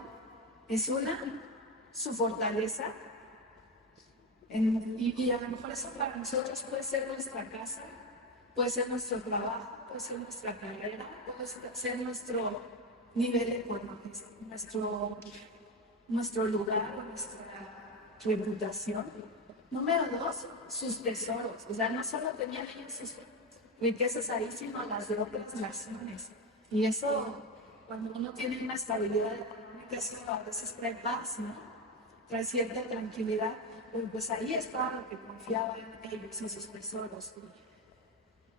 es una, su fortaleza, y a lo mejor eso para nosotros puede ser nuestra casa, puede ser nuestro trabajo, puede ser nuestra carrera, puede ser nuestro nivel económico, nuestro lugar, nuestra reputación. Número dos, sus tesoros. O sea, no solo tenían ellos sus riquezas ahí, sino las de otras naciones. Y eso, cuando uno tiene una estabilidad económica, eso a veces trae paz, ¿no? Trae cierta tranquilidad. Pero pues ahí estaba lo que confiaban ellos, en sus tesoros.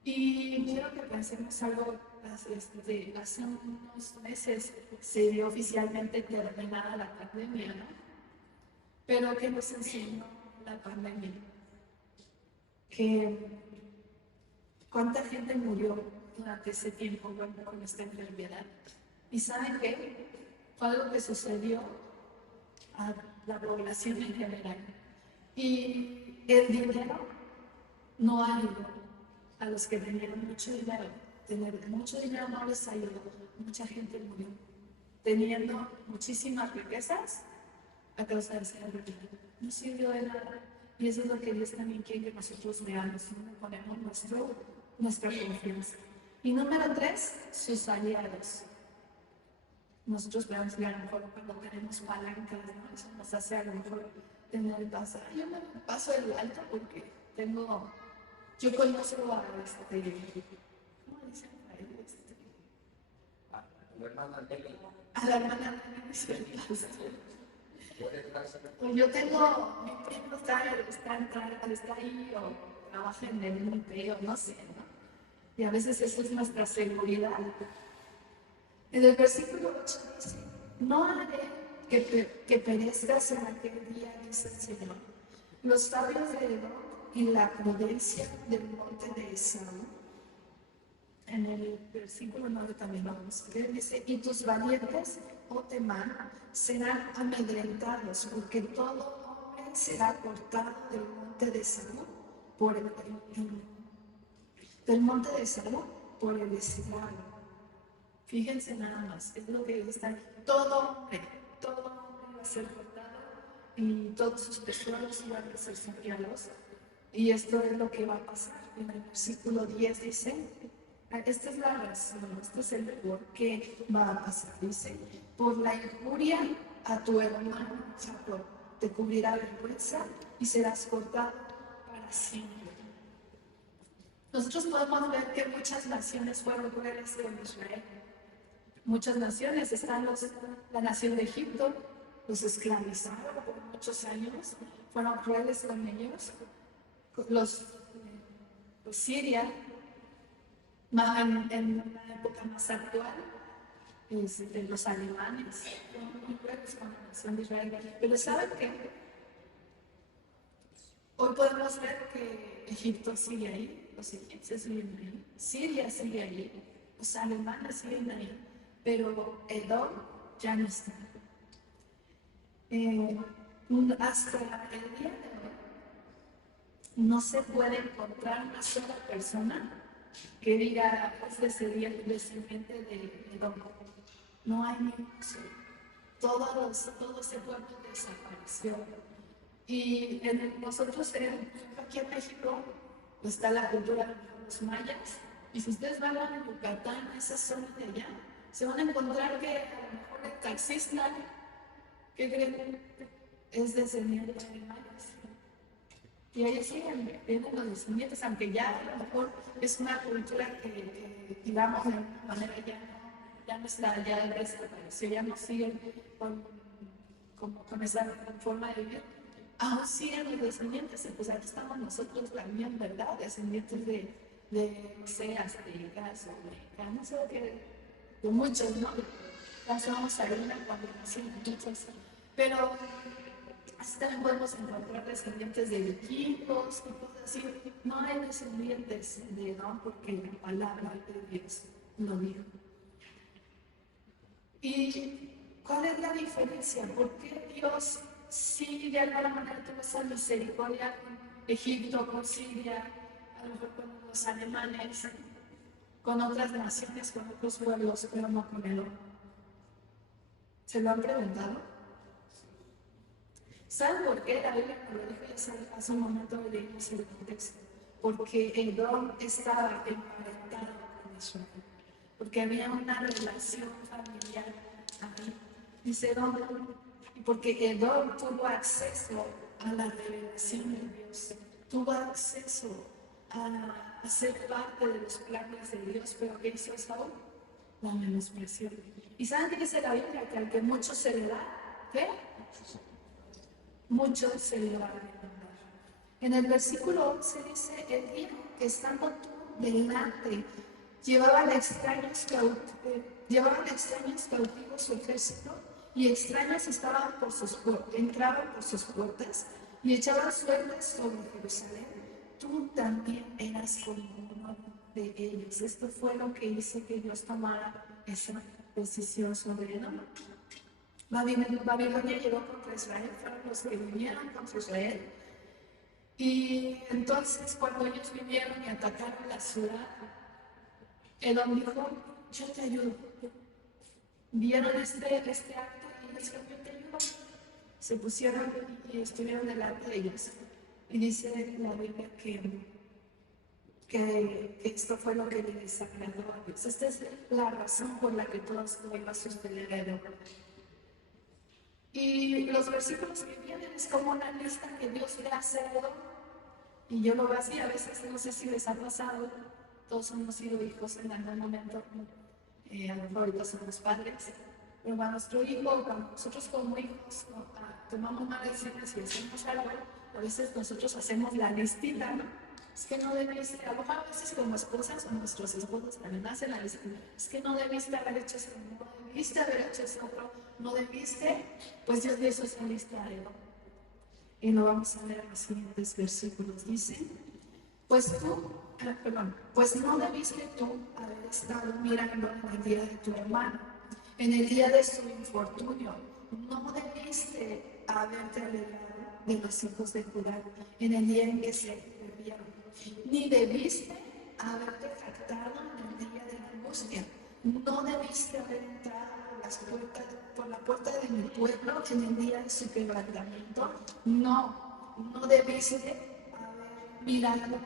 Y quiero que pensemos algo, hace unos meses se dio oficialmente terminada la pandemia, ¿no? Pero ¿qué nos enseñó la pandemia? Que cuánta gente murió durante ese tiempo con esta enfermedad. ¿Y saben qué? Fue algo que sucedió a la población en general. Y el dinero no ayudó a los que tenían mucho dinero. Tener mucho dinero no les ayudó. Mucha gente murió. Teniendo muchísimas riquezas a causa de esa enfermedad. No sirvió de nada. Y eso es lo que Dios también quiere que nosotros veamos, donde ponemos nuestra confianza. Y número tres, sus aliados. Nosotros podemos ver a lo mejor cuando tenemos palancas, ¿no? Eso nos hace a lo mejor tener paz. Yo me paso el alto porque yo conozco a ¿cómo dicen ahí? La hermana Nelly. A la hermana Nelly. Yo tengo, mi primo está ahí o trabaja en el MP o no sé, ¿no? Y a veces eso es nuestra seguridad. En el versículo 8 dice, no haré que perezcas en aquel día, dice el Señor. Los sabios de Edom y la prudencia del monte de Esaú. En el versículo 9 también vamos a ver, dice, y tus valientes, oh Temán, serán amedrentados, porque todo hombre será cortado del monte de Esaú por el esclavo. Fíjense nada más, es lo que está, todo hombre va a ser cortado y todos sus tesoros van a ser saqueados. Y esto es lo que va a pasar. En el versículo 10 dice, esta es la razón, este es el por qué va a pasar. Dice, por la injuria a tu hermano Jacob te cubrirá vergüenza y serás cortado para siempre. Nosotros podemos ver que muchas naciones fueron crueles con Israel. Muchas naciones, la nación de Egipto, los esclavizaron por muchos años, fueron crueles con ellos. pues Siria, en una época más actual, de los alemanes, muy crueles con la nación de Israel. Pero ¿saben qué? Hoy podemos ver que Egipto sigue ahí, los egipcios siguen ahí, Siria sigue ahí, los alemanes siguen ahí, pero Edom ya no está. Hasta el día de hoy no se puede encontrar una sola persona que diga es descendiente de Edom. No hay ningún solo. Todo ese pueblo desapareció. Y nosotros aquí en México está la cultura de los mayas. Y si ustedes van a Yucatán, esa zona de allá, se van a encontrar que a lo mejor el taxista que creen es descendiente de mayas. Y ahí siguen, tienen los descendientes, aunque ya a lo mejor es una cultura que digamos, de alguna manera ya no está, ya desapareció, ya no siguen con esa forma de vivir. Aún siguen los descendientes, pues aquí estamos nosotros también, ¿verdad? Descendientes de no sé, aztecas o mexicanos, o de muchos, ¿no? Ya somos ahí una combinación de muchos. Pero así también podemos encontrar descendientes de vikingos y cosas así. No hay descendientes de Edom porque la palabra de Dios lo dijo. ¿Y cuál es la diferencia? ¿Por qué Dios sí de alguna manera tuvo esa misericordia con Egipto, con Siria, a lo mejor con los alemanes, con otras naciones, con otros pueblos, pero no con Edom? ¿Se lo han preguntado? ¿Saben por qué? La Biblia me lo dijo ya hace un momento, leímos el contexto. Porque Edom estaba emparentado con Israel. Porque había una relación familiar ahí. Dice Edom, y porque Edom tuvo acceso a la revelación de Dios, tuvo acceso a ser parte de los planes de Dios, pero ¿qué hizo Saúl? La menospreció. ¿Y saben qué dice la Biblia? Que al que mucho se le da, ¿qué? Mucho se le va a demandar. En el versículo 11 dice, el día que estando tú delante, llevaban extraños cautivos su ejército, y extraños entraban por sus puertas, y echaban suertes sobre Jerusalén. Tú también eras como uno de ellos. Esto fue lo que hizo que Dios tomara esa decisión sobre Edom. Babilonia llegó contra Israel, fueron los que vinieron contra Israel. Y entonces cuando ellos vinieron y atacaron la ciudad, Edom dijo, yo te ayudo. Vieron este acto y ellos dijeron, yo te ayudo. Se pusieron y estuvieron delante de ellos. Y dice la Biblia que esto fue lo que le desagradó a Dios. Esta es la razón por la que todos iba a suceder a Edom. Y los versículos que vienen es como una lista que Dios le hace a Edom. Y yo lo veo así, a veces no sé si les ha pasado, todos hemos sido hijos en algún momento, a lo mejor ahorita somos padres, pero a nuestro hijo, nosotros como hijos, tomamos una decisión y hacemos algo, a veces nosotros hacemos la listita, ¿no? Es que no debiste, a lo mejor a veces como esposas o nuestros esposos también hacen la lista, es que no debiste haber hecho esto, no debiste haber hecho esto, no debiste, pues Dios le hizo esa lista a Edom. Y lo vamos a ver en los siguientes versículos. Dice, pues no debiste tú haber estado mirando en el día de tu hermano, en el día de su infortunio. No debiste haberte alegrado de los hijos de Judá en el día en que se perdieron. Ni debiste haberte jactado en el día de la angustia. No debiste haber entrado por la puerta de mi pueblo en el día de su quebrantamiento. No debiste haber mirado,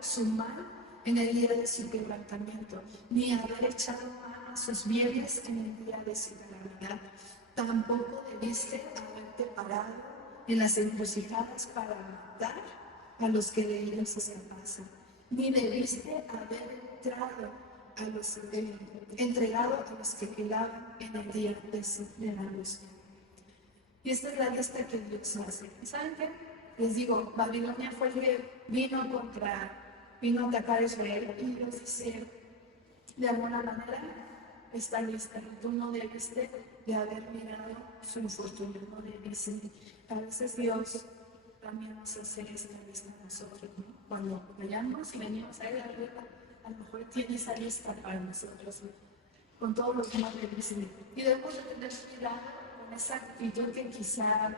su mal en el día de su quebrantamiento, ni haber echado mano a sus bienes en el día de su calamidad. Tampoco debiste haberte parado en las encrucijadas para matar a los que de ellos escapasen, ni debiste haber entregado a los que quedaban en el día de la angustia. Y esta es la lista que Dios hace. ¿Y saben qué? Les digo, Babilonia fue el que vino a atacar a Israel. Y Dios dice, de alguna manera, está lista. Tú no debiste de haber mirado su infortunio, no debiste. A veces Dios también nos hace esta lista a nosotros, ¿no? Cuando vayamos y venimos a él arriba, a lo mejor tiene esa lista para nosotros, ¿no? Con todos los que no debiste. Y debemos de tener cuidado con esa actitud que quizá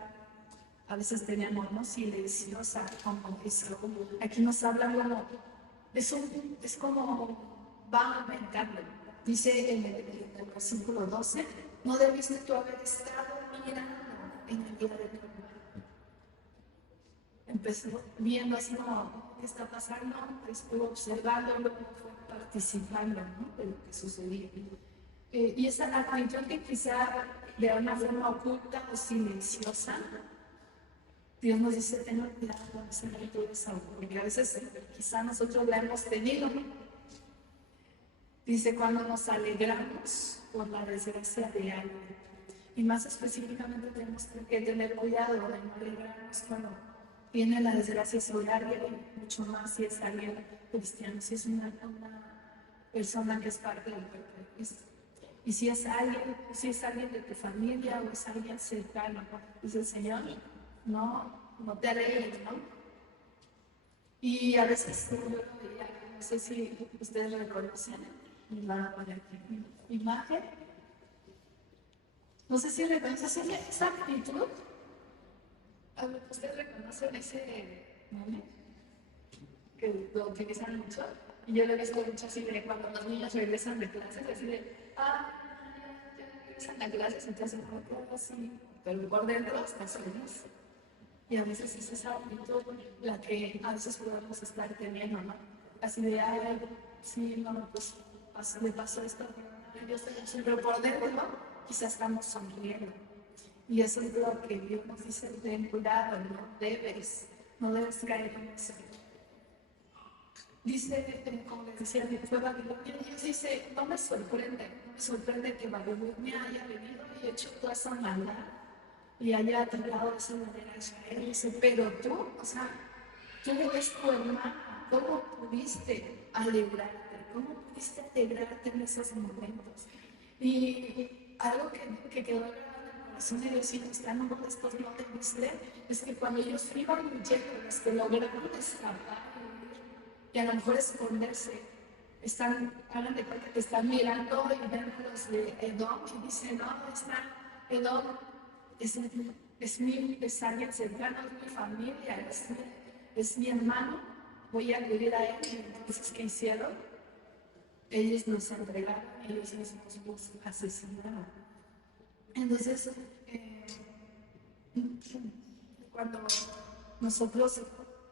a veces tenemos, ¿no? Silenciosa, como eso. Aquí nos habla, bueno, es como va aumentando. Dice en el versículo 12, no debiste tú haber estado mirando en el día de tu hermano. Empezó viendo así como qué está pasando, estuvo observando, luego fue participando, ¿no? De lo que sucedía. Y esa actitud que quizá de una forma oculta o silenciosa, Dios nos dice, ten cuidado con esa actitud de Saúl, porque a veces quizá nosotros la hemos tenido, ¿no? Dice, cuando nos alegramos por la desgracia de alguien. Y más específicamente tenemos que tener cuidado de no alegrarnos cuando viene la desgracia sobre alguien, mucho más si es alguien cristiano, si es una persona que es parte del cuerpo de Cristo. Y si es alguien de tu familia o es alguien cercano, dice el Señor, no te alegres, ¿no? Y a veces yo lo veía, no sé si ustedes reconocen, me van a poner aquí imagen. No sé si reconocen esa actitud. A ver, ¿ustedes reconocen ese meme? Que lo utilizan mucho. Y yo lo he visto mucho así de cuando los niños regresan de clases, así de, ya regresan a clases, entonces no así, pero por dentro están feliz. Y a veces es esa actitud la que a veces podemos estar teniendo, ¿no? Así de, sí, no, pues le pasó esto, yo estoy así, pero por dentro, ¿no? Quizás estamos sonriendo. Y eso es lo que Dios nos dice, ten cuidado, no debes caer en eso. Dice, como les decía, fue Babilonia, y Dios dice, no me sorprende que Babilonia haya venido y hecho toda esa maldad y haya tratado de esa manera a Israel. Dice, pero tú, o sea, tú eres tu hermano, ¿cómo pudiste alegrarte? ¿Cómo pudiste alegrarte en esos momentos? Y algo que quedó en el corazón de Dios y está en uno de estos no de Israel, es que cuando ellos iban huyendo, los que lograron escapar, y a lo mejor esconderse, hagan de cuenta que están mirando y ven a los de Edom y dicen, no, Edom es alguien cercano, es mi familia, es mi hermano, voy a acudir a él. Y entonces, ¿qué hicieron? Ellos nos entregaron, ellos mismos nos asesinaron. Entonces, cuando nosotros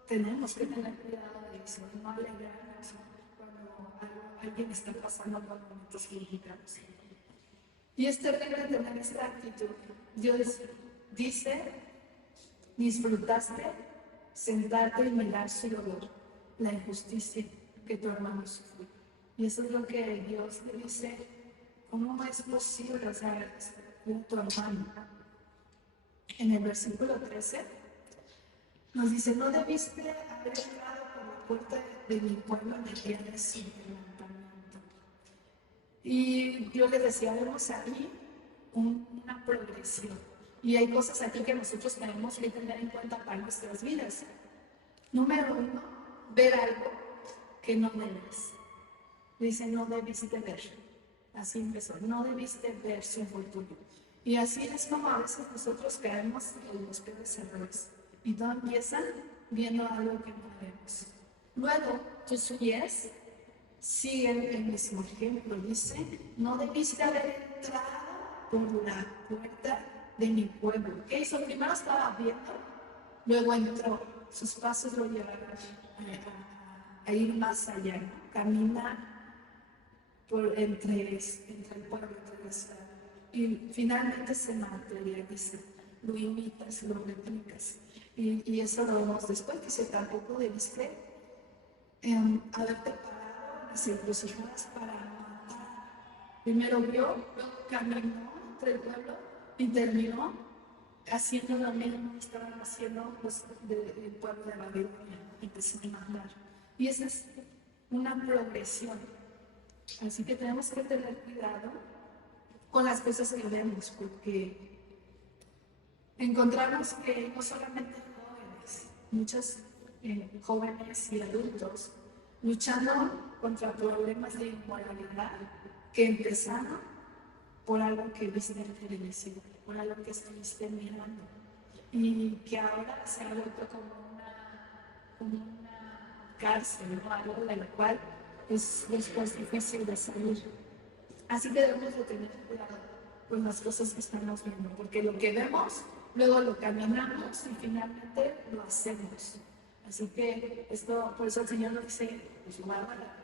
tenemos que tener cuidado de eso, no alegrarnos cuando alguien está pasando por momentos complicados. Y es terrible tener esta actitud. Dios dice, disfrutaste sentarte y mirar su dolor, la injusticia que tu hermano sufrió. Y eso es lo que Dios le dice, ¿cómo es posible, o sea, tu hermano? En el versículo 13 nos dice, no debiste haber entrado por la puerta de mi pueblo en el día de su levantamiento. Y yo les decía, vemos ahí una progresión. Y hay cosas aquí que nosotros tenemos que tener en cuenta para nuestras vidas. Número 1, ver algo que no debes. Dice, no debiste ver. Así empezó, no debiste ver su infortunio. Y así es como a veces nosotros caemos en los peores errores. Y todo empieza viendo algo que no vemos. Luego, tus pies siguen el mismo ejemplo. Dice, no debiste haber entrado por la puerta de mi pueblo. ¿Qué hizo? Primero estaba viendo, luego entró. Sus pasos lo llevaron a ir más allá, caminar entre el pueblo, entre la ciudad. Y finalmente se materializa, lo imitas, lo replicas. Y eso lo vemos después, dice, tampoco debiste haberte parado las encrucijadas para matar. Primero vio, luego caminó entre el pueblo y terminó haciendo lo mismo que estaban haciendo los del pueblo de Babilonia, empezaron a mandar. Y esa es una progresión. Así que tenemos que tener cuidado con las cosas que vemos, porque encontramos que no solamente jóvenes, muchos jóvenes y adultos luchando contra problemas de inmoralidad que empezaron por algo que viste en televisión, por algo que estuviste mirando, y que ahora se ha vuelto como una cárcel, ¿no? Algo de lo cual es después difícil de salir. Así que debemos de tener cuidado con las cosas que estamos viendo, porque lo que vemos, luego lo caminamos y finalmente lo hacemos. Así que esto, por eso el Señor nos dice, pues guarda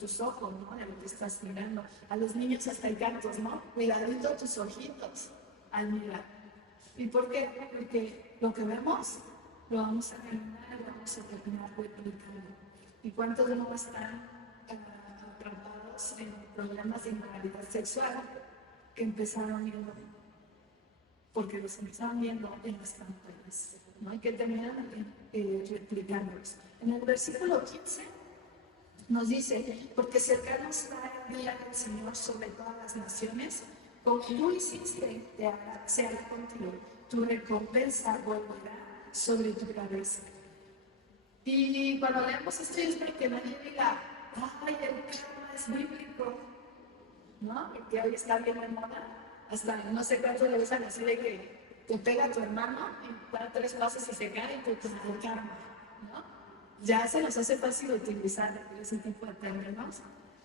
tus ojos, ¿no? De lo que estás mirando. A los niños hasta hay cantos, ¿no? Cuidadito tus ojitos al mirar. ¿Y por qué? Porque lo que vemos lo vamos a caminar, lo vamos a terminar replicando. ¿Y cuántos no están atrapados en problemas de inmoralidad sexual que empezaron viendo? Porque los empezaron viendo en las pantallas, ¿no? Y que terminan replicándolos. En el versículo 15 nos dice, porque cercano está el día del Señor sobre todas las naciones, como tú hiciste, se hará contigo, tu recompensa volverá sobre tu cabeza. Y cuando leemos esto, yo espero que nadie diga, ay, el karma es bíblico, ¿no? Porque hoy está bien de moda, hasta no sé cuánto le usan así de que te pega tu hermano y da 3 pasos y se cae y te toma el karma, ¿no? Ya se nos hace fácil utilizar ese tipo de términos.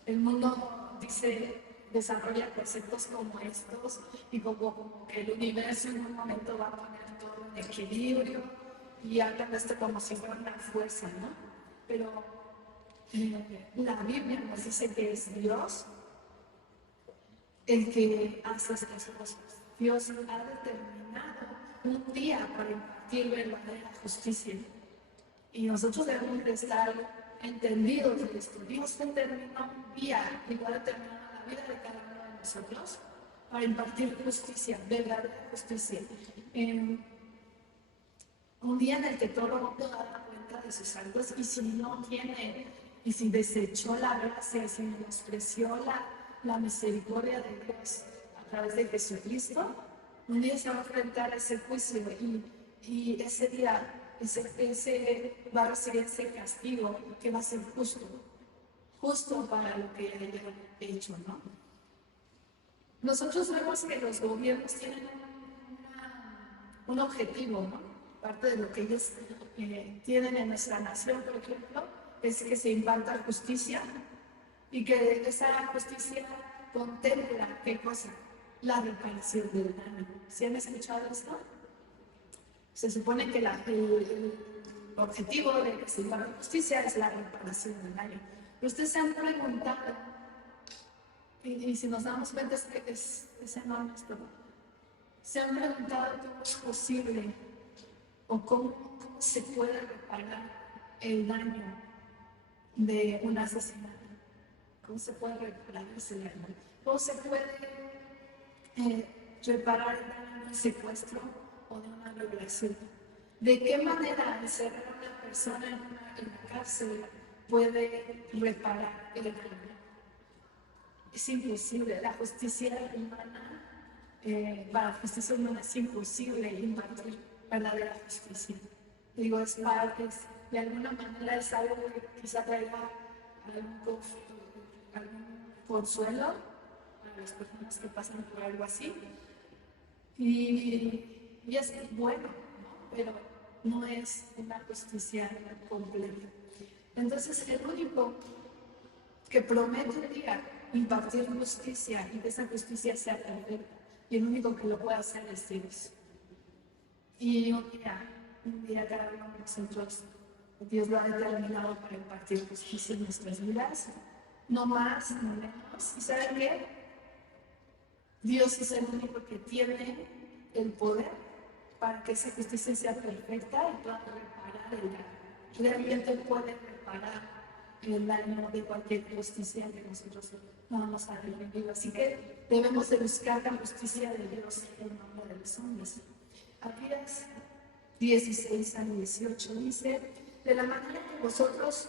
El mundo dice, desarrolla conceptos como estos y como que el universo en un momento va a poner todo en equilibrio y hablan de esto como si fuera una fuerza, ¿no? Pero la Biblia nos dice que es Dios el que hace estas cosas. Dios ha determinado un día para impartir verdadera justicia. Y nosotros debemos de estar entendidos de esto. Dios determinó un día y va a determinar la vida de cada uno de nosotros para impartir justicia, verdadera justicia. Un día en el que todo el mundo da cuenta de sus actos, y si no tiene, y si desechó la gracia, si menospreció la misericordia de Dios a través de Jesucristo, un día se va a enfrentar a ese juicio y ese día ese va a recibir ese castigo que va a ser justo para lo que haya hecho, ¿no? Nosotros vemos que los gobiernos tienen un objetivo, ¿no? Parte de lo que ellos tienen en nuestra nación, por ejemplo, es que se imparta justicia y que esa justicia contempla, ¿qué cosa? La reparación del daño. ¿Sí han escuchado esto? Se supone que el objetivo de que se imparta justicia es la reparación del daño. Pero ustedes se han preguntado, y si nos damos cuenta es que es enorme esto, se han preguntado cómo es posible o cómo se puede reparar el daño de un asesinato. ¿Cómo se puede reparar ese daño? ¿Cómo se puede reparar el daño de un secuestro o de una violación? ¿De qué manera encerrar a una persona en la cárcel puede reparar el daño? Es imposible. La justicia humana, para la justicia humana es imposible impartir verdadera justicia. Digo, es parte, de alguna manera es algo que quizá traiga algún consuelo a las personas que pasan por algo así. Y es bueno, ¿no? Pero no es una justicia completa. Entonces, el único que promete un día impartir justicia y que esa justicia sea perfecta, y el único que lo puede hacer es Dios. Y un día cada uno de nosotros, Dios lo ha determinado para impartir justicia en nuestras vidas, no más, no menos. ¿Y saben qué? Dios es el único que tiene el poder para que esa justicia sea perfecta y pueda reparar el daño. Realmente puede reparar el daño de cualquier justicia que nosotros no vamos a recibir. Así que debemos de buscar la justicia de Dios en nombre de los hombres. Abías 16 al 18 dice, de la manera que vosotros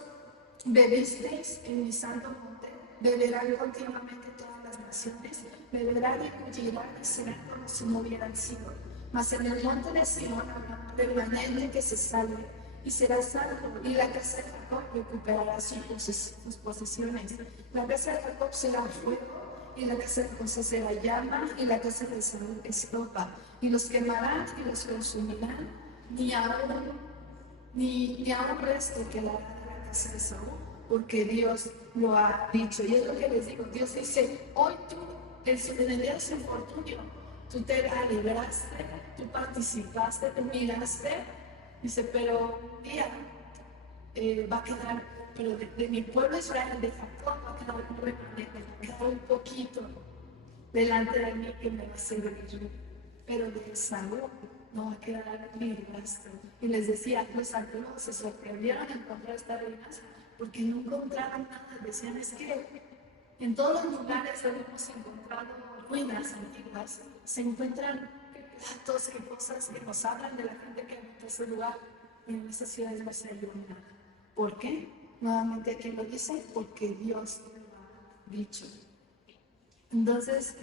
bebisteis en mi santo monte, beberán continuamente todas las naciones, beberán y bullirán y serán como si no hubieran sido. Mas en el monte de Sion habrá un remanente que se salve y será salvo, y la casa de Jacob recuperará sus posesiones. La casa de Jacob será fuego, y la casa de José será llama, y la casa de Saúl estopa, y los quemarán y los consumirán, ni a un resto quedará de la casa de Saúl, porque Dios lo ha dicho. Y es lo que les digo, Dios dice, hoy tú, en el día de su infortunio, tú te alegraste, tú participaste, tú miraste, dice, pero un día va a quedar, pero de mi pueblo Israel, de Jacob, va a quedar un remanente, va a quedar un poquito delante de mí que me va a servir, pero de Saúl no va a quedar ni rastro. Y les decía, los arqueólogos se sorprendieron al encontrar estas ruinas porque no encontraron nada. Decían, es que en todos los lugares donde hemos encontrado ruinas antiguas, se encuentran platos, que cosas que nos hablan de la gente que habita ese lugar. Y en esas ciudades no se halló nada. ¿Por qué? Nuevamente aquí lo dice, porque Dios lo ha dicho. Entonces,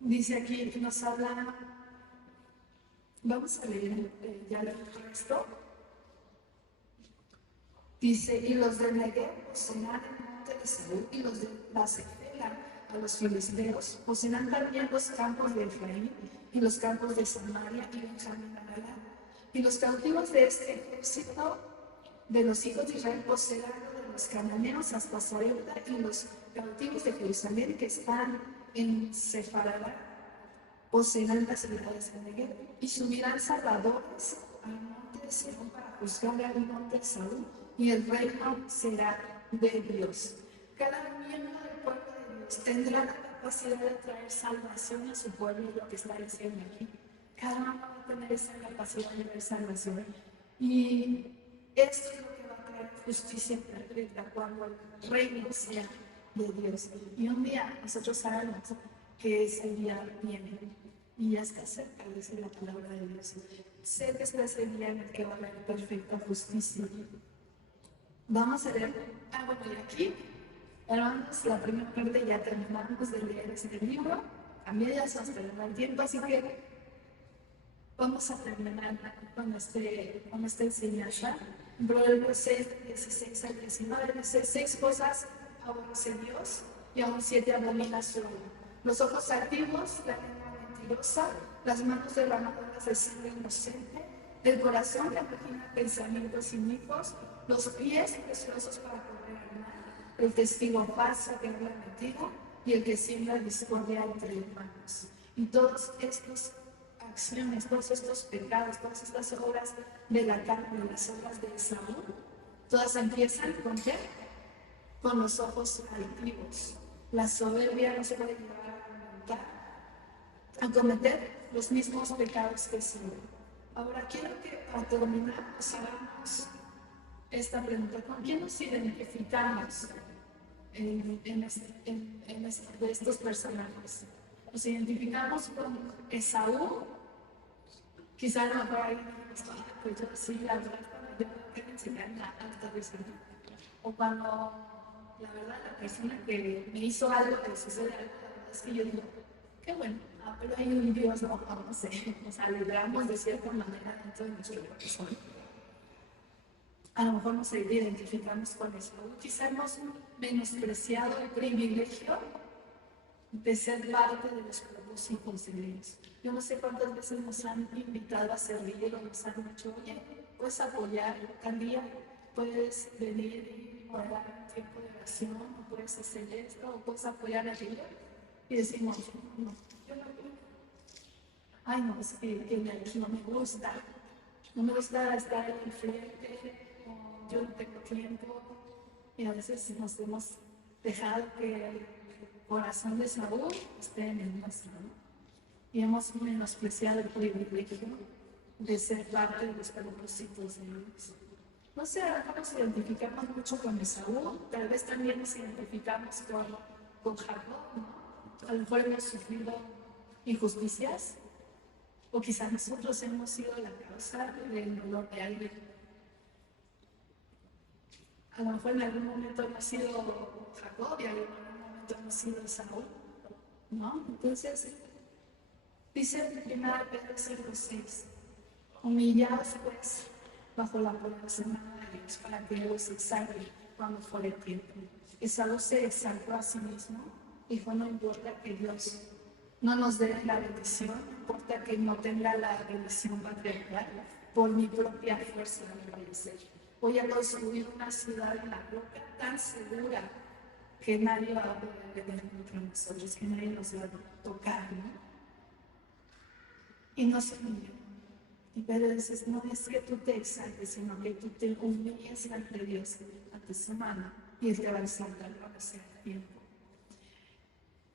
dice aquí que nos habla, vamos a leer ya el resto. Dice, y los de Negev poseerán el monte de Saúl, y los de Basefela a los filisteos, poseerán también los campos de Efraín, y los campos de Samaria, y Benjamín a Galad. Y los cautivos de este ejército de los hijos de Israel poseerán de los cananeos hasta Sarepta, y los cautivos de Jerusalén que están en Sefarada poseerán las ciudades de Negev, y subirán salvadores al monte de Sion para juzgar al monte de Saúl, y el reino será de Dios. Cada miembro del pueblo de Dios tendrá la capacidad de traer salvación a su pueblo, lo que está diciendo aquí. Cada uno va a tener esa capacidad de traer salvación. Y esto es lo que va a traer justicia perfecta cuando el reino sea de Dios. Y un día nosotros sabemos que ese día viene y ya está cerca, dice la palabra de Dios. Sé que está ese día en el que va a haber perfecta justicia. Vamos a leer, bueno, y aquí, hermanos, la primera parte ya terminamos de leer este libro. A mí ya se nos terminó el tiempo, así que vamos a terminar con esta enseñanza. Proverbios 6, 16 al 19 dice, 6 cosas aborrece Dios y aún 7 abomina su obra. Los ojos altivos, la lengua mentirosa, las manos derramadoras de sangre inocente, el corazón que imagina pensamientos inicuos, los pies preciosos para correr al mal, el testigo falso que habla mentira y el que siembra discordia entre hermanos. Y todas estas acciones, todos estos pecados, todas estas obras de la carne, las obras de Saúl, todas empiezan ¿con qué? Con los ojos altivos. La soberbia nos puede llevar a cometer los mismos pecados que Saúl. Ahora quiero que para terminar nos hagamos esta pregunta: ¿con quién nos identificamos de estos personajes? ¿Nos identificamos con Esaú? Quizá no por ahí, pues yo sí, la verdad, yo quiero enseñar la alta de Saúl. O cuando la verdad la persona que me hizo algo, que sucede algo, la verdad es que yo digo, qué bueno, pero hay un Dios, no sé, nos alegramos de cierta manera dentro de nuestro corazón. A lo mejor nos identificamos con eso. Quizá hemos menospreciado el privilegio de ser parte de los propósitos de Dios. Yo no sé cuántas veces nos han invitado a servir o nos han dicho, oye, puedes apoyar tal día, puedes venir y orar un tiempo de oración, o puedes hacer esto, o puedes apoyar a Dios. Y decimos, no, yo no quiero. Ay, no, es que no me gusta. No me gusta estar en el frente, yo no tengo tiempo. Y a veces nos hemos dejado que el corazón de Saúl esté en el nuestro, ¿no? Y hemos menospreciado el privilegio de ser parte de los propósitos de Dios. No sé, a lo mejor nos identificamos mucho con Esaú, tal vez también nos identificamos con Jacob, ¿no? A lo mejor hemos sufrido injusticias, o quizá nosotros hemos sido la causa del dolor de alguien. A lo mejor en algún momento hemos sido Jacob y en algún momento hemos sido Saúl, ¿no? Entonces, dice en 1 Pedro 5:6, humillaos pues bajo la poderosa mano de Dios para que Él os exalte cuando fuere tiempo. Esaú se exaltó a sí mismo, dijo, no importa que Dios no nos dé la bendición, no importa que no tenga la bendición patriarcal, por mi propia fuerza lo voy a hacer. Voy a construir una ciudad en la roca tan segura que nadie va a poder venir contra nosotros, que nadie nos va a tocar, ¿no? Y no se humilló. Y Pedro dice, no es que tú te exaltes, sino que tú te humilles ante Dios, ante su mano, y Él te va a exaltar cuando sea el tiempo.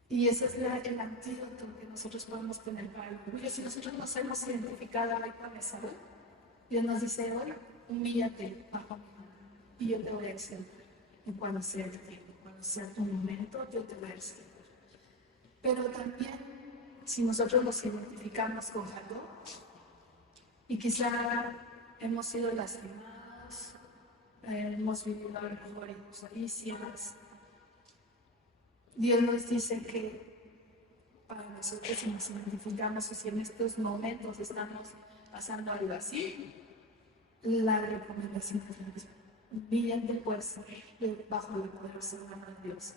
Y ese es el antídoto que nosotros podemos tener para el orgullo. Si nosotros nos hemos identificado hoy con esa voz, Dios nos dice hoy, humíllate bajo mi mano y yo te voy a exaltar. Y cuando sea el tiempo, cuando sea tu momento, yo te voy a exaltar. Pero también, si nosotros nos identificamos con Jacob, y quizá hemos sido lastimados, hemos vivido a lo mejor injusticias, Dios nos dice que para nosotros, si nos identificamos o si en estos momentos estamos pasando algo así, la recomendación es la misma. Humíllate pues bajo la poderosa mano de Dios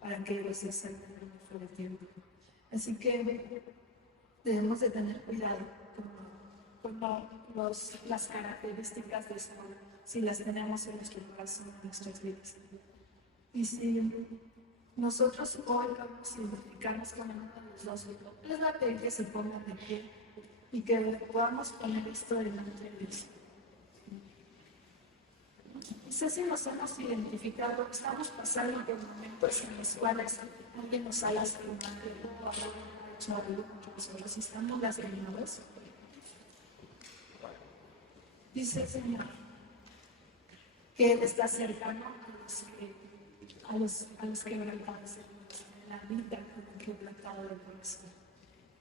para que Dios se exalte en el tiempo. Así que debemos de tener cuidado con las características de Saúl, si las tenemos en nuestro corazón, en nuestras vidas. Y si nosotros hoy vamos a identificarnos con uno de los dos, les va a pedir que se pongan de pie y que podamos poner esto delante de Dios. No sé si nos hemos identificado, estamos pasando por momentos en los cuales alguien nos ha lastimado o ha hecho algo contra nosotros y estamos lastimados. Dice el Señor que Él está cercano a los quebrantados en la vida, con el quebrantado del corazón.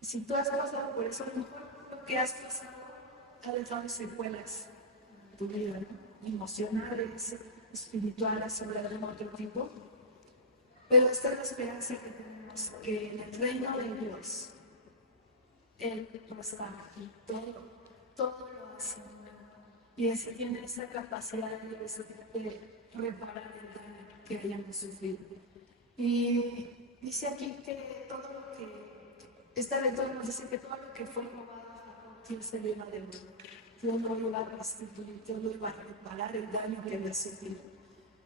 Y si tú has pasado por eso, lo que has pasado ha dejado secuelas en tu vida, ¿no? Emocionales, espirituales, sobre algún otro tipo. Pero esta es la esperanza que tenemos, que en el reino de Dios, Él va a estar aquí, todo lo hace. Y Él tiene esa capacidad de reparar el daño que hayamos sufrido. Y dice aquí que todo lo que, esta lectura nos dice que todo lo que fue robado, Dios se lo iba a devolver. Dios lo iba a restituir, Dios lo iba a reparar el daño que había sufrido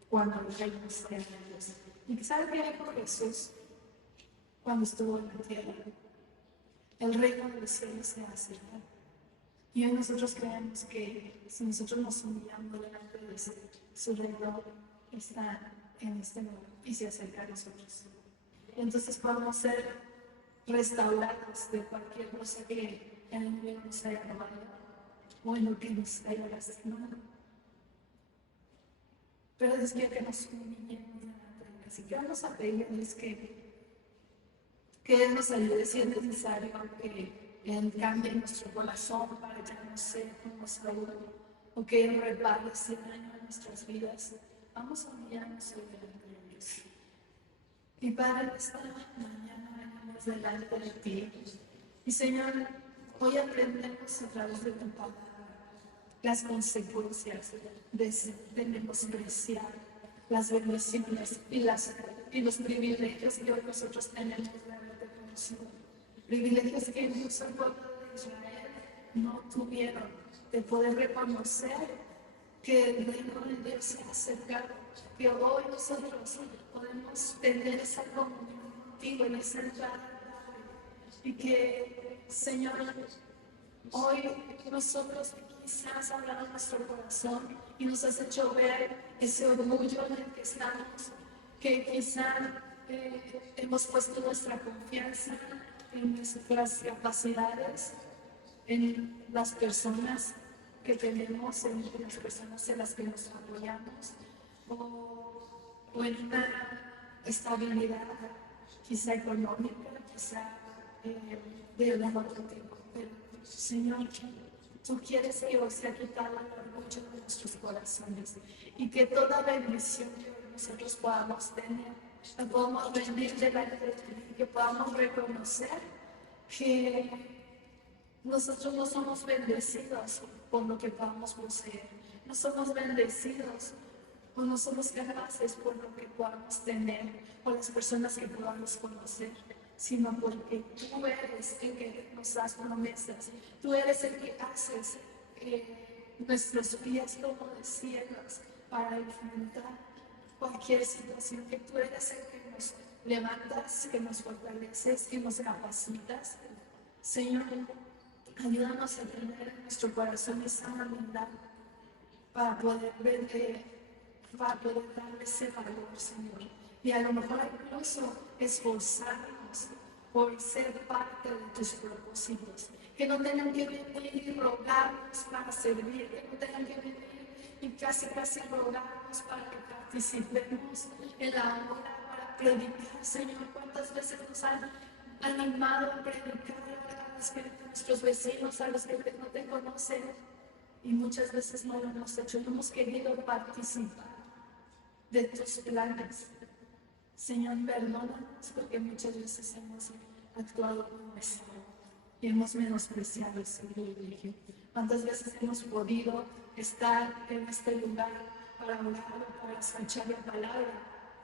cuando el reino esté en Dios. ¿Y sabe qué dijo Jesús cuando estuvo en la tierra? El reino de los cielos se acerca. Y hoy nosotros creemos que si nosotros nos humillamos delante de Dios, su reino está en este mundo y se acerca a nosotros. Entonces podemos ser restaurados de cualquier cosa que el enemigo nos haya robado o en lo que nos haya lastimado. Pero Dios quiere que nos humillemos delante de Él. Así que vamos a pedirles que Él nos ayude si es necesario, que Él cambie nuestro corazón para ya no ser como Saúl, o que Él repare ese daño en nuestras vidas. Vamos a humillarnos delante de Dios. Y Padre, esta mañana venimos delante de ti. Y Señor, hoy aprendemos a través de tu palabra las consecuencias de menospreciar las bendiciones y los privilegios que hoy nosotros tenemos de haberte conocido. Privilegios que incluso el pueblo de Israel no tuvieron, de poder reconocer que el reino de Dios se ha acercado, que hoy nosotros podemos tener esa comunión contigo en ese altar, y que, Señor, hoy nosotros quizás hablado nuestro corazón y nos has hecho ver ese orgullo en el que estamos, que quizás hemos puesto nuestra confianza en nuestras capacidades, en las personas que tenemos, en las personas en las que nos apoyamos, o en una estabilidad quizá económica, quizá del amor contigo. Pero, Señor, tú quieres que hoy sea quitado el orgullo de nuestros corazones y que toda bendición que nosotros podamos tener, la podamos rendir delante de ti y que podamos reconocer que nosotros no somos bendecidos por lo que podamos poseer, no somos bendecidos o no somos capaces por lo que podamos tener o las personas que podamos conocer, sino porque tú eres el que nos das promesas, tú eres el que haces nuestros pies como de cielos para enfrentar cualquier situación, que tú eres el que nos levantas, que nos fortaleces, que nos capacitas. Señor, ayúdanos a tener en nuestro corazón esa humildad para poder darle ese valor, Señor. Y a lo mejor incluso esforzarnos por ser parte de tus propósitos. Que no tengan que venir y rogarnos para servir, que no tengan que venir y casi rogarnos para que participemos en la obra, para predicar, Señor. ¿Cuántas veces nos han animado a predicar a nuestros vecinos, a los que no te conocen? Y muchas veces no lo hemos hecho, no hemos querido participar de tus planes. Señor, perdónanos porque muchas veces hemos actuado como eso y hemos menospreciado ese privilegio. ¿Cuántas veces hemos podido estar en este lugar para orar o para escuchar la palabra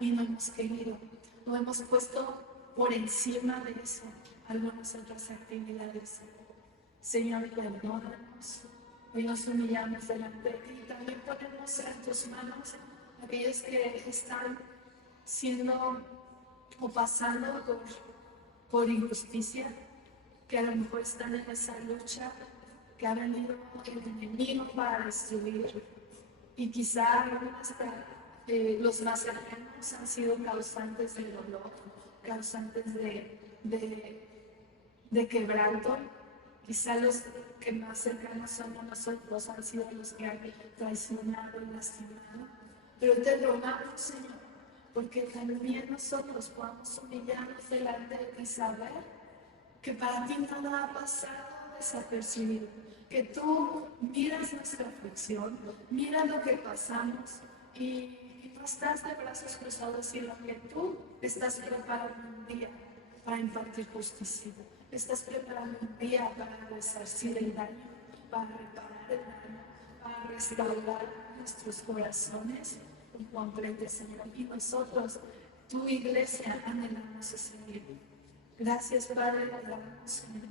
y no hemos querido? No hemos puesto por encima de eso algunas otras actividades. Señor, perdónanos. Hoy nos humillamos delante de ti y también ponemos en tus manos aquellos que están siendo o pasando por injusticia, que a lo mejor están en esa lucha, que ha venido el enemigo para destruir y quizá hasta los más cercanos han sido causantes de dolor, causantes de quebranto. Quizá los que más cercanos somos nosotros han sido los que han traicionado y lastimado. Pero te rogamos, Señor, porque también nosotros podamos humillarnos delante de ti y saber que para ti nada ha pasado desapercibido, que tú miras nuestra aflicción, miras lo que pasamos y no estás de brazos cruzados, sino que tú estás preparando un día para impartir justicia. Estás preparando un día para resarcir el daño, para reparar el daño, para restaurar nuestros corazones por completo, Señor. Y nosotros, tu iglesia, anhelamos ese día. Gracias, Padre, le damos, Señor.